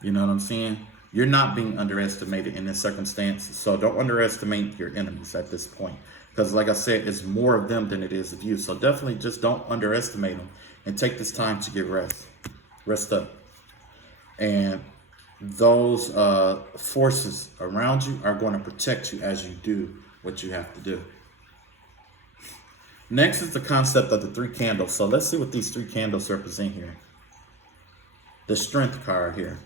You know what I'm saying? You're not being underestimated in this circumstance, so don't underestimate your enemies at this point. Because like I said, it's more of them than it is of you. So definitely just don't underestimate them and take this time to get rest. Rest up. And those forces around you are going to protect you as you do what you have to do. Next is the concept of the 3 candles. So let's see what these 3 candles represent here. The strength card here.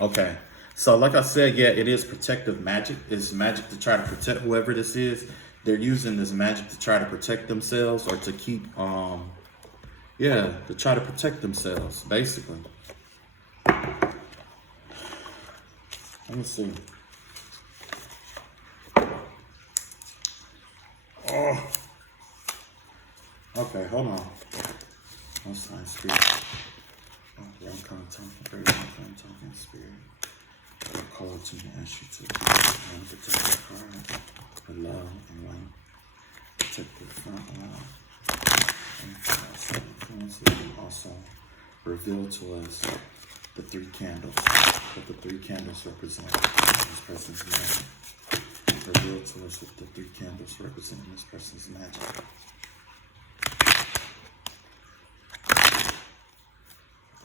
Okay. So like I said, yeah, it is protective magic. It's magic to try to protect whoever this is. They're using this magic to try to protect themselves, or to keep, to try to protect themselves, basically. Let me see. Oh. Okay, hold on. I'm sorry, spirit. Okay, I'm kind of talking crazy. I'm kind of talking spirit. I'll call to me and ask you to protect the card. The love and light. Protect the front line. And also reveal to us the 3 candles. What the 3 candles represent in this person's magic. Reveal to us what the 3 candles represent in this person's magic.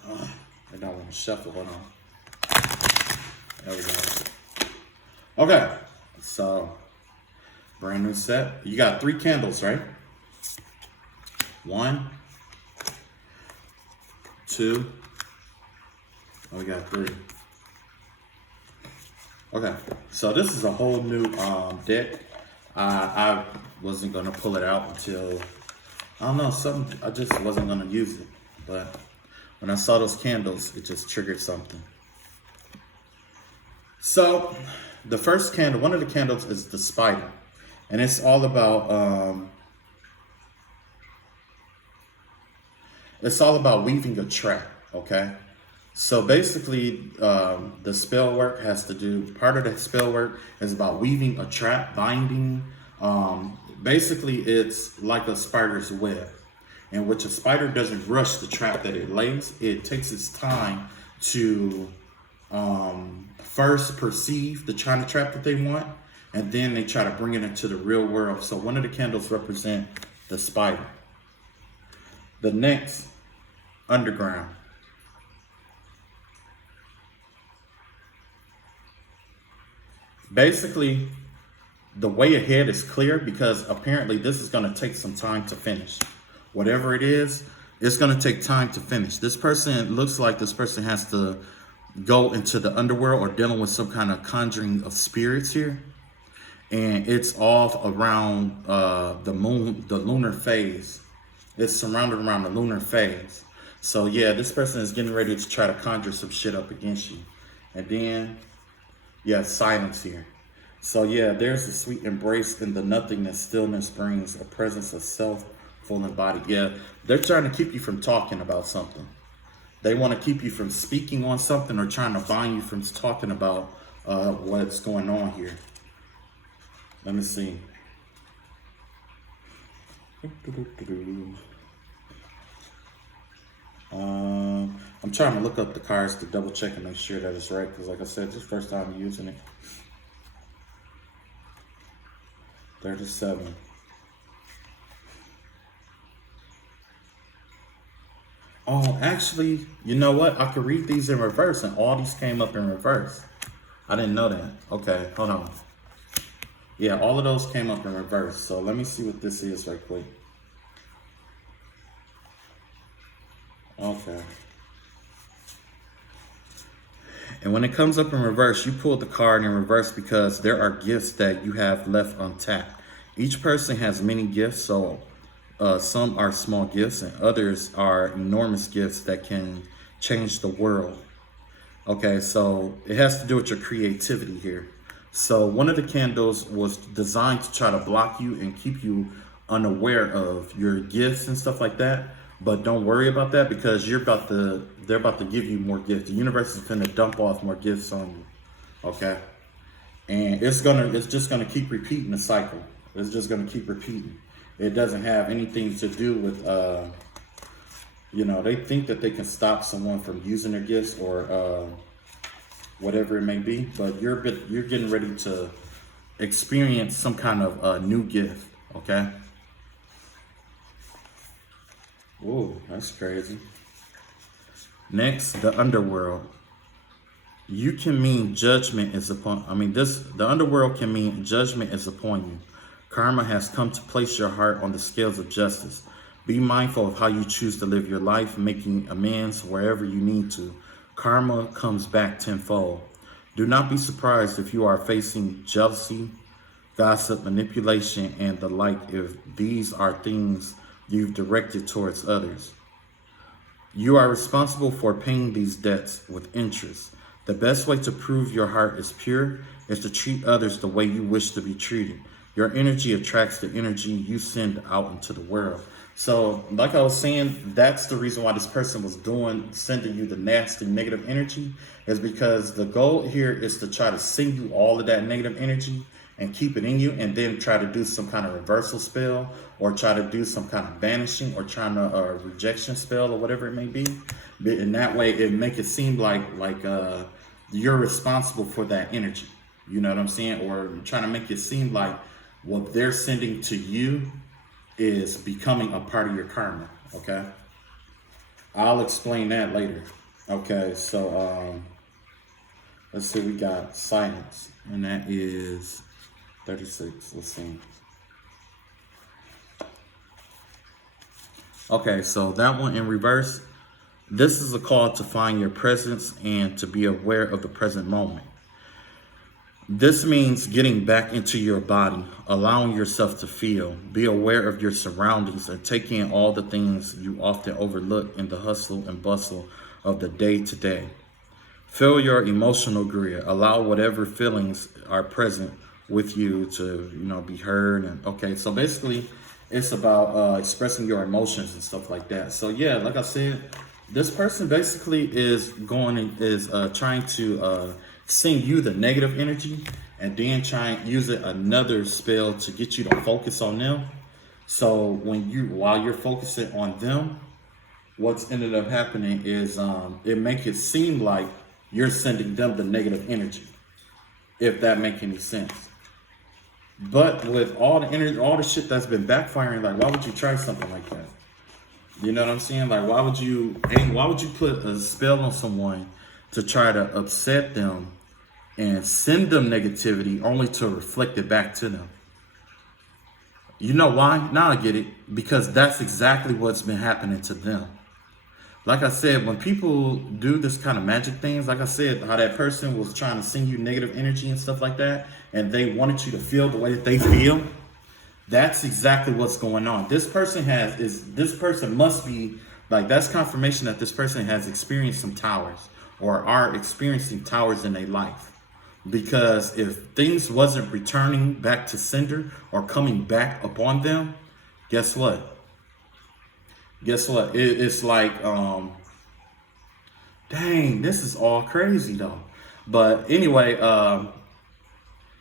I don't want to shuffle. Hold on. There we go. Okay. So, brand new set. You got 3 candles, right? 1, 2. Oh, we got 3. Okay. So this is a whole new deck. I wasn't gonna pull it out until I don't know, I just wasn't gonna use it, but when I saw those candles, it just triggered something. So the first candle, one of the candles is the spider. And it's all about weaving a trap, okay? So basically, the spell work has to do, part of the spell work is about weaving a trap, binding. Basically, it's like a spider's web, in which a spider doesn't rush the trap that it lays. It takes its time to first perceive the kind of trap that they want, and then they try to bring it into the real world. So one of the candles represent the spider. The next, underground. Basically, the way ahead is clear, because apparently this is going to take some time to finish. Whatever it is, it's going to take time to finish. This person, looks like this person has to go into the underworld or dealing with some kind of conjuring of spirits here. And it's all around the moon, the lunar phase. It's surrounded around the lunar phase. So yeah, this person is getting ready to try to conjure some shit up against you. And then, yeah, silence here. So yeah, there's a sweet embrace in the nothingness. Stillness brings a presence of self, full and body. Yeah, they're trying to keep you from talking about something. They want to keep you from speaking on something, or trying to bind you from talking about what's going on here. Let me see. I'm trying to look up the cards to double check and make sure that it's right, because like I said, this is the first time I'm using it. 37. Oh, actually, you know what? I could read these in reverse, and all these came up in reverse. I didn't know that. Okay, hold on. Yeah, all of those came up in reverse. So let me see what this is right quick. Okay. And when it comes up in reverse, you pull the card in reverse because there are gifts that you have left untapped. Each person has many gifts, so some are small gifts and others are enormous gifts that can change the world. Okay, so it has to do with your creativity here. So one of the candles was designed to try to block you and keep you unaware of your gifts and stuff like that. But don't worry about that, because they're about to give you more gifts. The universe is going to dump off more gifts on you. Okay. And it's just gonna keep repeating the cycle. It's just gonna keep repeating. It doesn't have anything to do with they think that they can stop someone from using their gifts or whatever it may be, but you're getting ready to experience some kind of new gift. Okay. Ooh, that's crazy. Next, the underworld. You can mean judgment is upon, the underworld can mean judgment is upon you. Karma has come to place your heart on the scales of justice. Be mindful of how you choose to live your life, making amends wherever you need to. Karma comes back tenfold. Do not be surprised if you are facing jealousy, gossip, manipulation, and the like, if these are things you've directed towards others. You are responsible for paying these debts with interest. The best way to prove your heart is pure is to treat others the way you wish to be treated. Your energy attracts the energy you send out into the world. So, like I was saying, that's the reason why this person was sending you the nasty negative energy, is because the goal here is to try to send you all of that negative energy and keep it in you, and then try to do some kind of reversal spell, or try to do some kind of banishing or trying to rejection spell or whatever it may be. In that way, it make it seem like you're responsible for that energy. You know what I'm saying? Or trying to make it seem like what they're sending to you is becoming a part of your karma. Okay, I'll explain that later. Okay, so let's see, we got silence, and that is 36. Let's see. Okay, so that one in reverse. This is a call to find your presence and to be aware of the present moment. This means getting back into your body, allowing yourself to feel, be aware of your surroundings, and take in all the things you often overlook in the hustle and bustle of the day to day. Feel your emotional grid. Allow whatever feelings are present with you to, be heard. And okay, so basically, it's about expressing your emotions and stuff like that. So yeah, like I said, this person basically is trying to send you the negative energy, and then try and use another spell to get you to focus on them. So while you're focusing on them, what's ended up happening is it make it seem like you're sending them the negative energy, if that make any sense. But with all the energy, all the shit that's been backfiring, like, why would you try something like that? You know what I'm saying? Like, why would you put a spell on someone to try to upset them and send them negativity only to reflect it back to them? You know why? Now I get it. Because that's exactly what's been happening to them. Like I said, when people do this kind of magic things, like I said, how that person was trying to send you negative energy and stuff like that, and they wanted you to feel the way that they feel, that's exactly what's going on. This person must be, like, that's confirmation that this person has experienced some towers, or are experiencing towers in their life. Because if things wasn't returning back to sender or coming back upon them, guess what? It's like, dang, this is all crazy though. But anyway,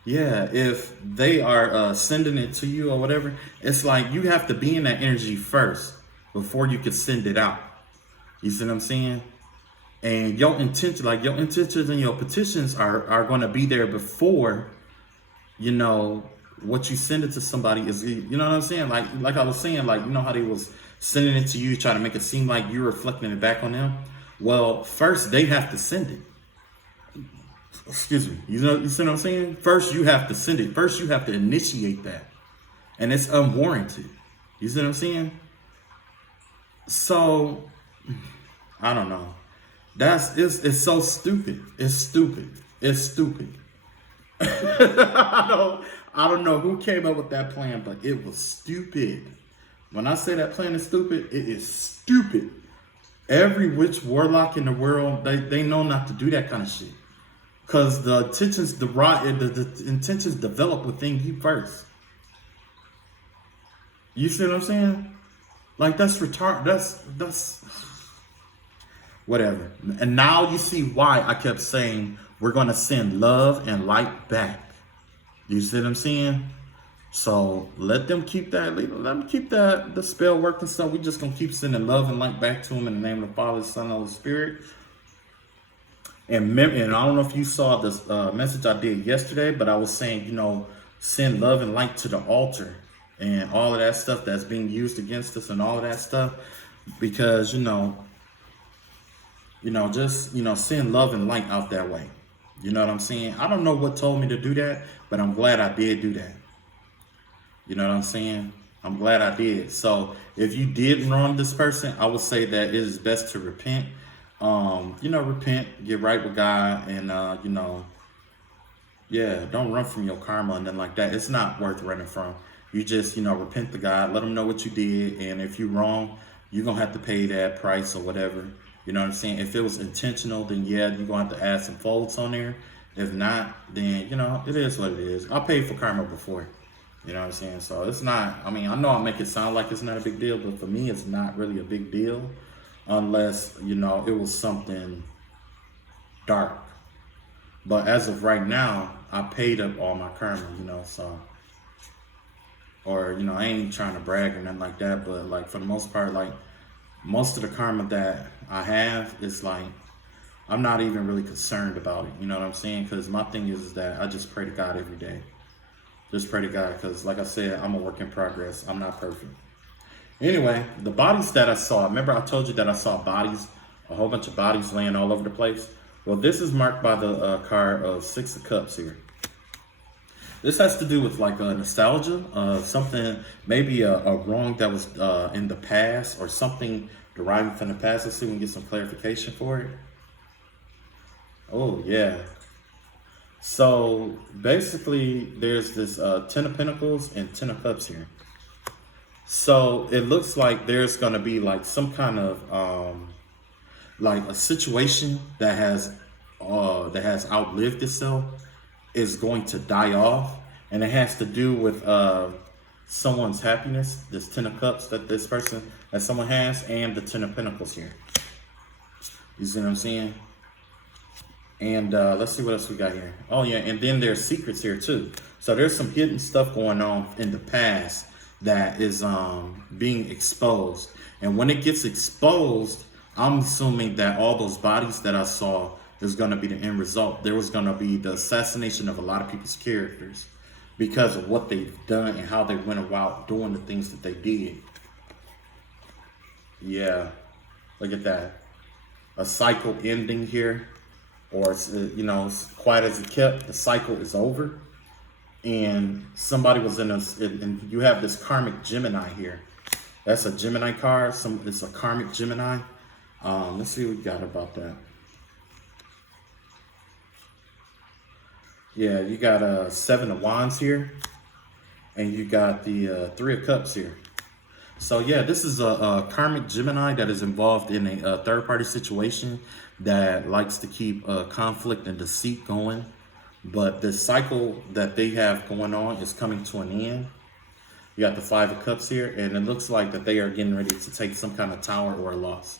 yeah, if they are sending it to you or whatever, it's like you have to be in that energy first before you can send it out. You see what I'm saying? And your intention, like your intentions and your petitions are going to be there before, you know, what you send it to somebody is, you know what I'm saying? Like I was saying, like, you know how they was sending it to you, trying to make it seem like you're reflecting it back on them. Well, first they have to send it. Excuse me. You see what I'm saying? First you have to send it. First you have to initiate that. And it's unwarranted. You see what I'm saying? So I don't know. It's so stupid. It's stupid. It's stupid. I don't know who came up with that plan, but it was stupid. When I say that plan is stupid, it is stupid. Every witch warlock in the world, they know not to do that kind of shit. Cause the intentions develop within you first. You see what I'm saying? Like that's retarded. That's whatever. And now you see why I kept saying we're gonna send love and light back. You see what I'm saying? So let them keep that. Let them keep the spell working. So we just gonna keep sending love and light back to them in the name of the Father, Son, and Holy Spirit. And I don't know if you saw this message I did yesterday, but I was saying, you know, send love and light to the altar and all of that stuff that's being used against us and all of that stuff, because just send love and light out that way. You know what I'm saying? I don't know what told me to do that, but I'm glad I did do that. You know what I'm saying? I'm glad I did. So if you did wrong this person, I would say that it is best to repent. Repent, get right with God, and don't run from your karma and then like that. It's not worth running from. You just, repent to God, let them know what you did, and if you're wrong, you're gonna have to pay that price or whatever. You know what I'm saying? If it was intentional, then yeah, you're gonna have to add some folds on there. If not, then it is what it is. I paid for karma before. You know what I'm saying? So it's not, I know I make it sound like it's not a big deal, but for me it's not really a big deal. Unless, it was something dark. But as of right now, I paid up all my karma, so. Or, I ain't even trying to brag or nothing like that, but like for the most part, like most of the karma that I have is like, I'm not even really concerned about it. You know what I'm saying? Because my thing is that I just pray to God every day. Just pray to God, because like I said, I'm a work in progress. I'm not perfect. Anyway, the bodies that I saw, remember I told you that I saw bodies, a whole bunch of bodies laying all over the place? Well, this is marked by the card of Six of Cups here. This has to do with like a nostalgia, something, maybe a wrong that was in the past, or something deriving from the past. Let's see if we can get some clarification for it. Oh, yeah. So basically, there's this 10 of Pentacles and 10 of Cups here. So it looks like there's going to be like some kind of like a situation that has outlived itself is going to die off, and it has to do with someone's happiness. This 10 of Cups that someone has, and the 10 of Pentacles here. You see what I'm saying? And let's see what else we got here. Oh yeah, and then there's secrets here too. So there's some hidden stuff going on in the past that is being exposed. And when it gets exposed, I'm assuming that all those bodies that I saw is going to be the end result. There was going to be the assassination of a lot of people's characters because of what they've done and how they went about doing the things that they did. Yeah, look at that. A cycle ending here, or quiet as it kept, the cycle is over. And somebody was and you have this karmic Gemini here. That's a Gemini card. It's a karmic Gemini. Let's see what we got about that. Yeah, you got 7 of Wands here, and you got the 3 of Cups here. So yeah, this is a karmic Gemini that is involved in a third-party situation that likes to keep conflict and deceit going. But the cycle that they have going on is coming to an end. You got the 5 of Cups here, and it looks like that they are getting ready to take some kind of tower or a loss.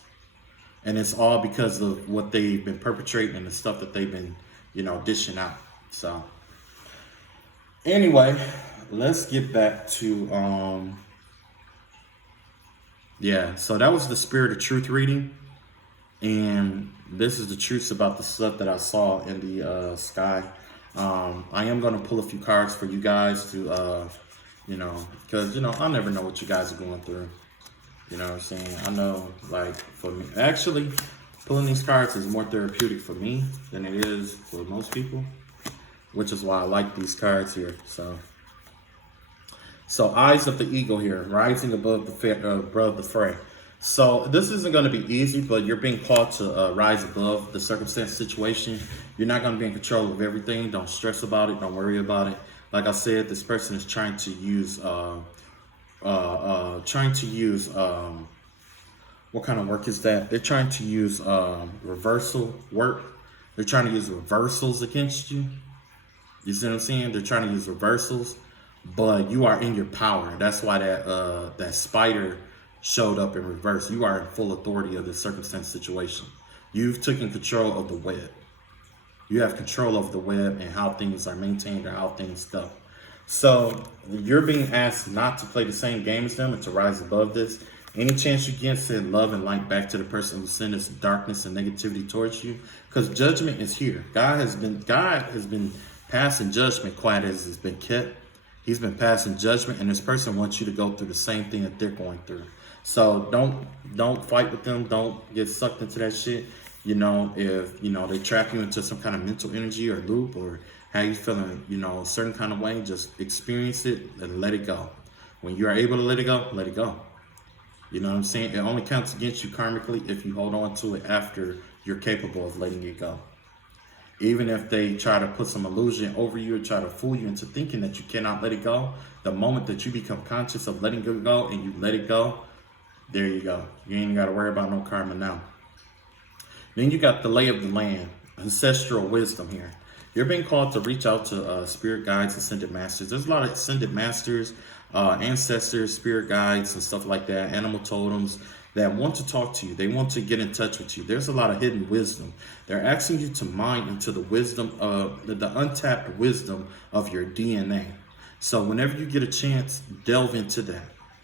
And it's all because of what they've been perpetrating and the stuff that they've been, dishing out. So anyway, let's get back to yeah. So that was the Spirit of Truth reading, and this is the truths about the stuff that I saw in the sky. I am going to pull a few cards for you guys to, because, I never know what you guys are going through. You know what I'm saying? I know, like, for me, actually, pulling these cards is more therapeutic for me than it is for most people, which is why I like these cards here. So eyes of the eagle here, rising above the fray. So this isn't going to be easy, but you're being called to rise above the circumstance situation. You're not going to be in control of everything. Don't stress about it. Don't worry about it. Like I said, this person is trying to use what kind of work is that? They're trying to use reversal work. They're trying to use reversals against you. You see what I'm saying? They're trying to use reversals, but you are in your power. That's why that spider showed up in reverse. You are in full authority of the circumstance situation. You've taken control of the web. You have control of the web and how things are maintained or how things go. So you're being asked not to play the same game as them and to rise above this. Any chance you get, send love and light back to the person who sent this darkness and negativity towards you, because judgment is here. God has been passing judgment quiet as it's been kept. He's been passing judgment, and this person wants you to go through the same thing that they're going through. So don't fight with them. Don't get sucked into that shit. If they trap you into some kind of mental energy or loop, or how you feeling, a certain kind of way, just experience it and let it go. When you are able to let it go, let it go. You know what I'm saying? It only counts against you karmically if you hold on to it after you're capable of letting it go. Even if they try to put some illusion over you or try to fool you into thinking that you cannot let it go, the moment that you become conscious of letting it go and you let it go, there you go. You ain't got to worry about no karma now. Then you got the lay of the land, ancestral wisdom here. You're being called to reach out to spirit guides, ascended masters. There's a lot of ascended masters, ancestors, spirit guides, and stuff like that, animal totems that want to talk to you. They want to get in touch with you. There's a lot of hidden wisdom. They're asking you to mine into the wisdom of the untapped wisdom of your DNA. So whenever you get a chance, delve into that.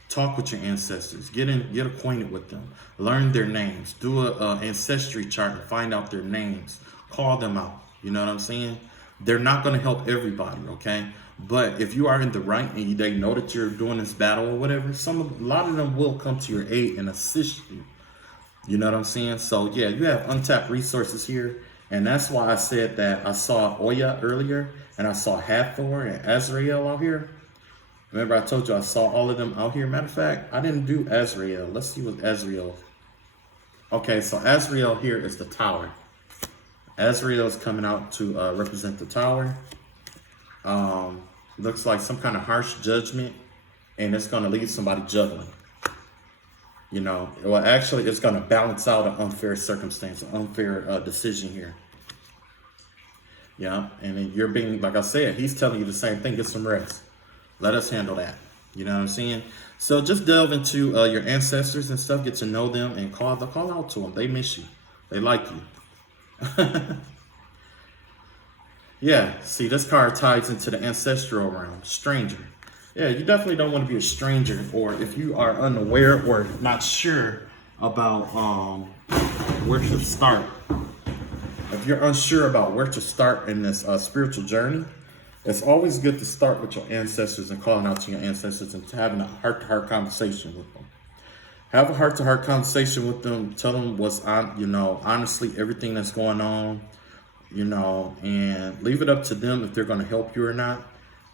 Talk with your ancestors. Get acquainted with them. Learn their names. Do a ancestry chart and find out their names. Call them out. You know what I'm saying? They're not going to help everybody, okay? But if you are in the right and they know that you're doing this battle or whatever, a lot of them will come to your aid and assist you. You know what I'm saying? So yeah, you have untapped resources here. And that's why I said that I saw Oya earlier and I saw Hathor and Azrael out here. Remember I told you I saw all of them out here. Matter of fact, I didn't do Azrael. Let's see what Azrael. Okay, so Azrael here is the tower. Azrael is coming out to represent the tower. Looks like some kind of harsh judgment, and it's going to leave somebody juggling. Well, actually, it's going to balance out an unfair circumstance, an unfair decision here. Yeah, and then you're being, like I said, he's telling you the same thing. Get some rest. Let us handle that. You know what I'm saying? So just delve into your ancestors and stuff. Get to know them and call out to them. They miss you. They like you. Yeah, see, this card ties into the ancestral realm. Stranger. Yeah, you definitely don't want to be a stranger, or if you are unaware or not sure about where to start. If you're unsure about where to start in this spiritual journey, it's always good to start with your ancestors and calling out to your ancestors and having a heart-to-heart conversation with them. Have a heart-to-heart conversation with them. Tell them what's on, honestly, everything that's going on, and leave it up to them if they're going to help you or not.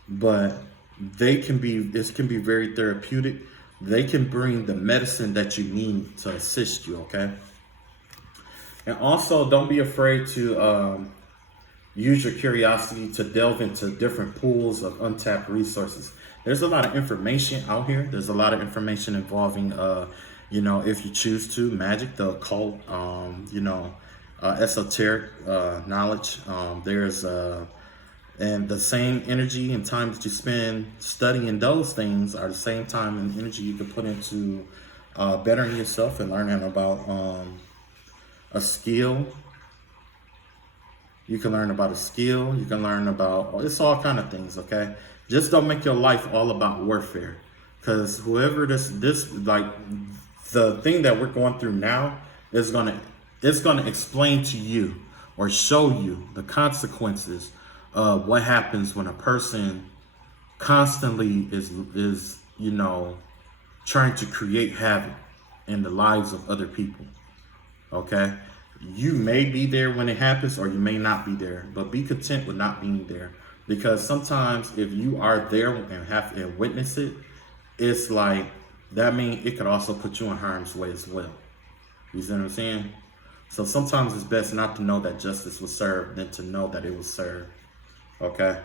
But this can be very therapeutic. They can bring the medicine that you need to assist you, okay? And also, don't be afraid to use your curiosity to delve into different pools of untapped resources. There's a lot of information out here. There's a lot of information involving, if you choose to, magic, the occult, esoteric knowledge. And the same energy and time that you spend studying those things are the same time and energy you can put into bettering yourself and learning about a skill, You can learn about a skill. You can learn about, it's all kind of things, okay? Just don't make your life all about warfare. Because whoever like, the thing that we're going through now is it's gonna explain to you or show you the consequences of what happens when a person constantly is trying to create havoc in the lives of other people. Okay? You may be there when it happens, or you may not be there, but be content with not being there. Because sometimes if you are there and witness it, it's like that means it could also put you in harm's way as well. You see what I'm saying? So sometimes it's best not to know that justice was served than to know that it was served. Okay?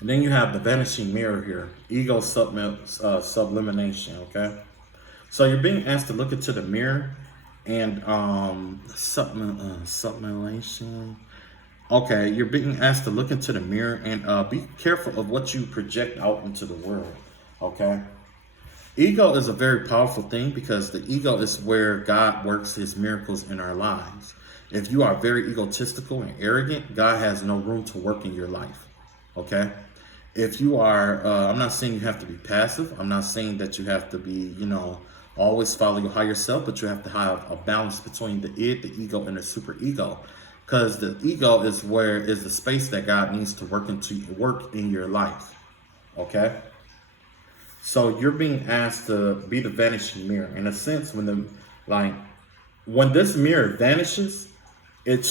And then you have the vanishing mirror here, ego sublimination. Okay? So you're being asked to look into the mirror and sublimation. Okay, you're being asked to look into the mirror and be careful of what you project out into the world. Okay? Ego is a very powerful thing because the ego is where God works his miracles in our lives. If you are very egotistical and arrogant, God has no room to work in your life. Okay? If you are, I'm not saying you have to be passive. I'm not saying that you have to be, always follow your higher self, but you have to have a balance between the id, the ego, and the super ego. Because the ego is the space that God needs to work in your life. Okay? So you're being asked to be the vanishing mirror. In a sense, when this mirror vanishes, it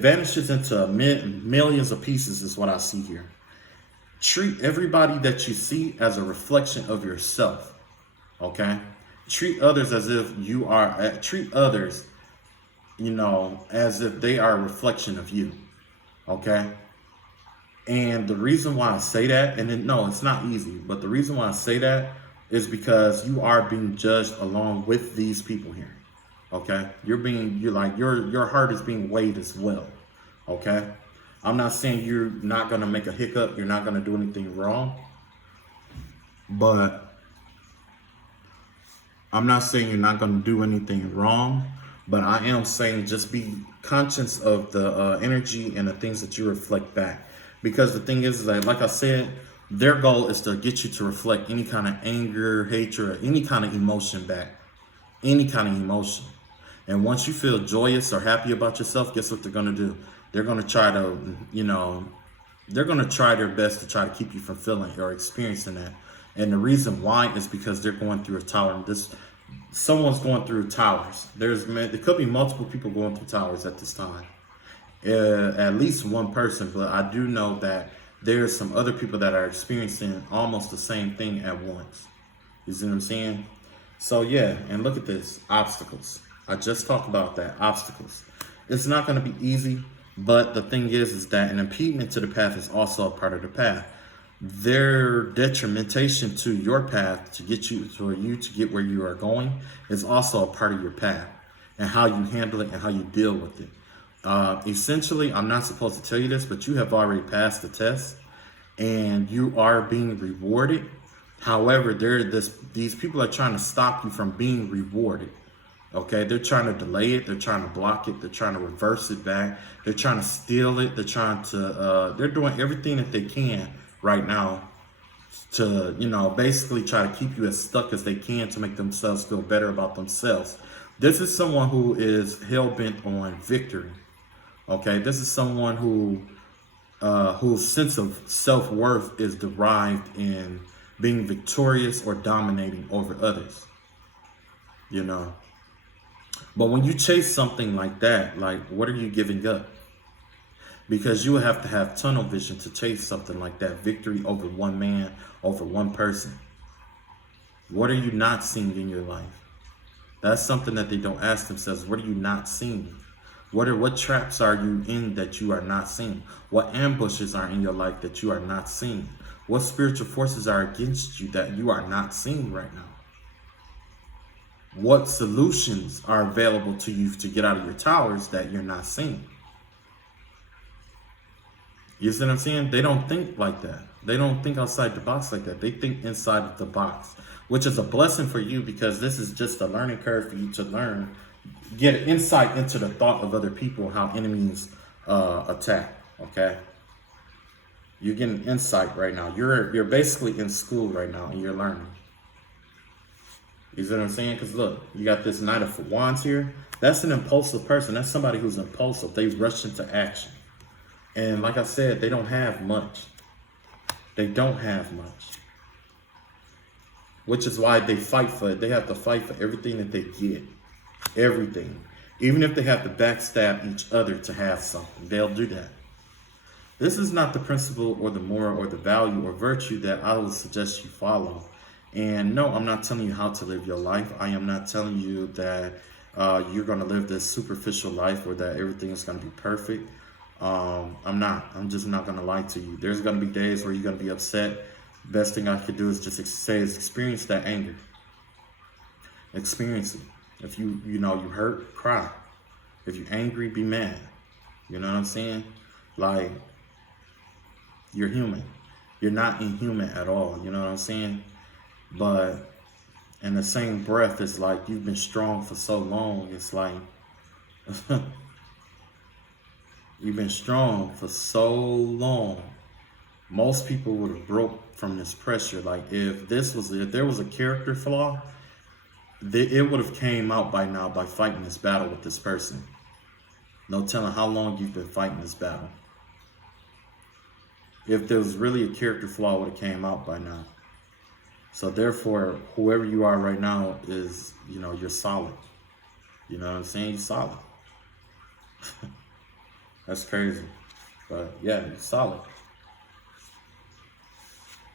vanishes into millions of pieces is what I see here. Treat everybody that you see as a reflection of yourself. Okay? Treat others as if treat others, as if they are a reflection of you. Okay? And the reason why I say that, it's not easy, but the reason why I say that is because you are being judged along with these people here. Okay? Your heart is being weighed as well. Okay? I'm not saying you're not going to make a hiccup, you're not going to do anything wrong, but I'm not saying you're not going to do anything wrong, but I am saying just be conscious of the energy and the things that you reflect back. Because the thing is that, like I said, their goal is to get you to reflect any kind of anger, hatred, or any kind of emotion back. Any kind of emotion. And once you feel joyous or happy about yourself, guess what they're going to do? They're going to try to, they're going to try their best to try to keep you from feeling or experiencing that. And the reason why is because they're going through a tower. Someone's going through towers. There could be multiple people going through towers at this time. At least one person, but I do know that there's some other people that are experiencing almost the same thing at once. You see what I'm saying? So yeah, and look at this, obstacles. I just talked about that, obstacles. It's not going to be easy, but the thing is that an impediment to the path is also a part of the path. Their detrimentation to your path to get where you are going is also a part of your path, and how you handle it and how you deal with it. Essentially, I'm not supposed to tell you this, but you have already passed the test and you are being rewarded. However, these people are trying to stop you from being rewarded. Okay, they're trying to delay it, they're trying to block it, they're trying to reverse it back, they're trying to steal it, they're doing everything that they can right now to, basically try to keep you as stuck as they can to make themselves feel better about themselves. This is someone who is hell-bent on victory. Okay, this is someone whose sense of self-worth is derived in being victorious or dominating over others. But when you chase something like that, what are you giving up? Because you would have to have tunnel vision to chase something like that, victory over one man, over one person. What are you not seeing in your life? That's something that they don't ask themselves. What are you not seeing? What traps are you in that you are not seeing? What ambushes are in your life that you are not seeing? What spiritual forces are against you that you are not seeing right now? What solutions are available to you to get out of your towers that you're not seeing? You see what I'm saying? They don't think like that. They don't think outside the box like that. They think inside of the box, which is a blessing for you because this is just a learning curve for you to learn, get insight into the thought of other people, how enemies attack. Okay, you're getting insight right now. You're basically in school right now and you're learning. You see what I'm saying? Because look, you got this Knight of Wands here. That's an impulsive person. That's somebody who's impulsive. They rush into action. And like I said, they don't have much. They don't have much. Which is why they fight for it. They have to fight for everything that they get. Everything. Even if they have to backstab each other to have something, they'll do that. This is not the principle or the moral or the value or virtue that I would suggest you follow. And no, I'm not telling you how to live your life. I am not telling you that you're going to live this superficial life or that everything is going to be perfect. I'm not. I'm just not going to lie to you. There's going to be days where you're going to be upset. Best thing I could do is just experience that anger. Experience it. If you hurt, cry. If you're angry, be mad. You know what I'm saying? Like, you're human. You're not inhuman at all. You know what I'm saying? But in the same breath, it's like you've been strong for so long. It's like you've been strong for so long. Most people would have broke from this pressure. Like if there was a character flaw, it would have came out by now by fighting this battle with this person. No telling how long you've been fighting this battle. If there was really a character flaw, it would have came out by now. So therefore, whoever you are right now is, you're solid. You know what I'm saying? You're solid. That's crazy. But yeah, you're solid.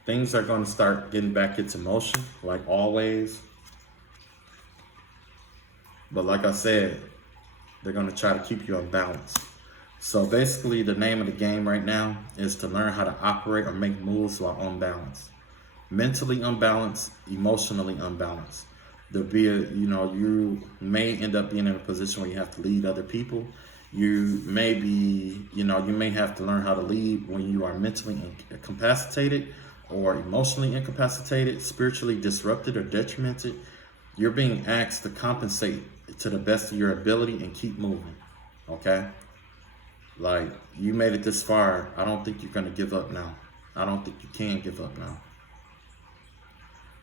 Things are going to start getting back into motion, like always. But like I said, they're going to try to keep you unbalanced. So basically, the name of the game right now is to learn how to operate or make moves while unbalanced. Mentally unbalanced, emotionally unbalanced. There'll be you may end up being in a position where you have to lead other people. You may be, you may have to learn how to lead when you are mentally incapacitated or emotionally incapacitated, spiritually disrupted or detrimented. You're being asked to compensate to the best of your ability and keep moving. Okay? Like, you made it this far. I don't think you're going to give up now. I don't think you can give up now.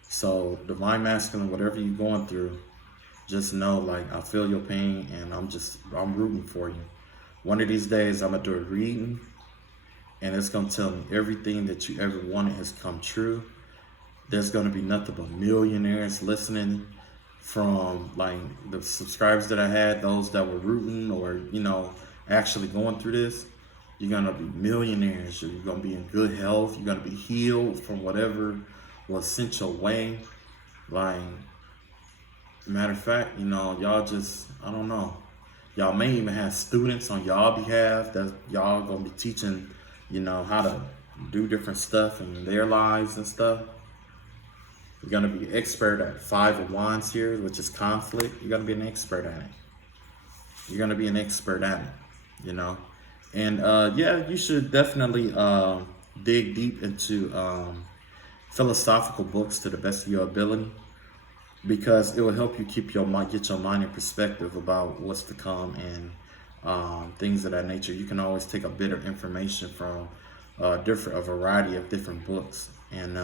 So, Divine Masculine, whatever you're going through, just know, like, I feel your pain and I'm rooting for you. One of these days, I'm going to do a reading and it's going to tell me everything that you ever wanted has come true. There's going to be nothing but millionaires listening from, like, the subscribers that I had, those that were rooting or, actually going through this. You're going to be millionaires. You're going to be in good health. You're going to be healed from whatever was sent your way. Like, matter of fact, y'all just, I don't know. Y'all may even have students on y'all behalf that y'all going to be teaching, how to do different stuff in their lives and stuff. You're going to be expert at 5 of Wands here, which is conflict. You're going to be an expert at it. You're going to be an expert at it, And yeah, you should definitely dig deep into philosophical books to the best of your ability, because it will help you get your mind in perspective about what's to come and things of that nature. You can always take a bit of information from a variety of different books, and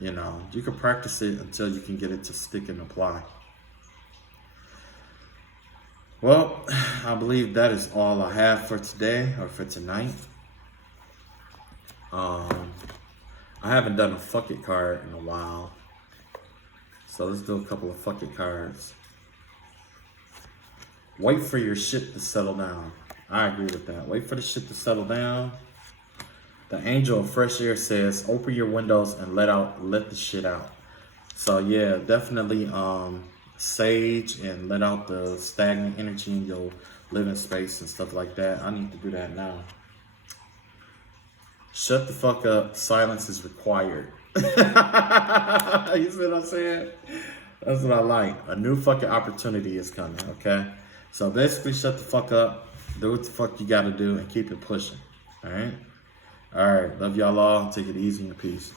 you can practice it until you can get it to stick and apply. Well, I believe that is all I have for today or for tonight. I haven't done a fuck it card in a while, so let's do a couple of fuck it cards. Wait for your shit to settle down. I agree with that. Wait for the shit to settle down. The angel of fresh air says, open your windows and let the shit out. So yeah, definitely sage and let out the stagnant energy in your living space and stuff like that. I need to do that now. Shut the fuck up. Silence is required. You see what I'm saying? That's what I like. A new fucking opportunity is coming, okay? So basically, shut the fuck up. Do what the fuck you gotta do and keep it pushing. All right? All right. Love y'all all. Take it easy and peace.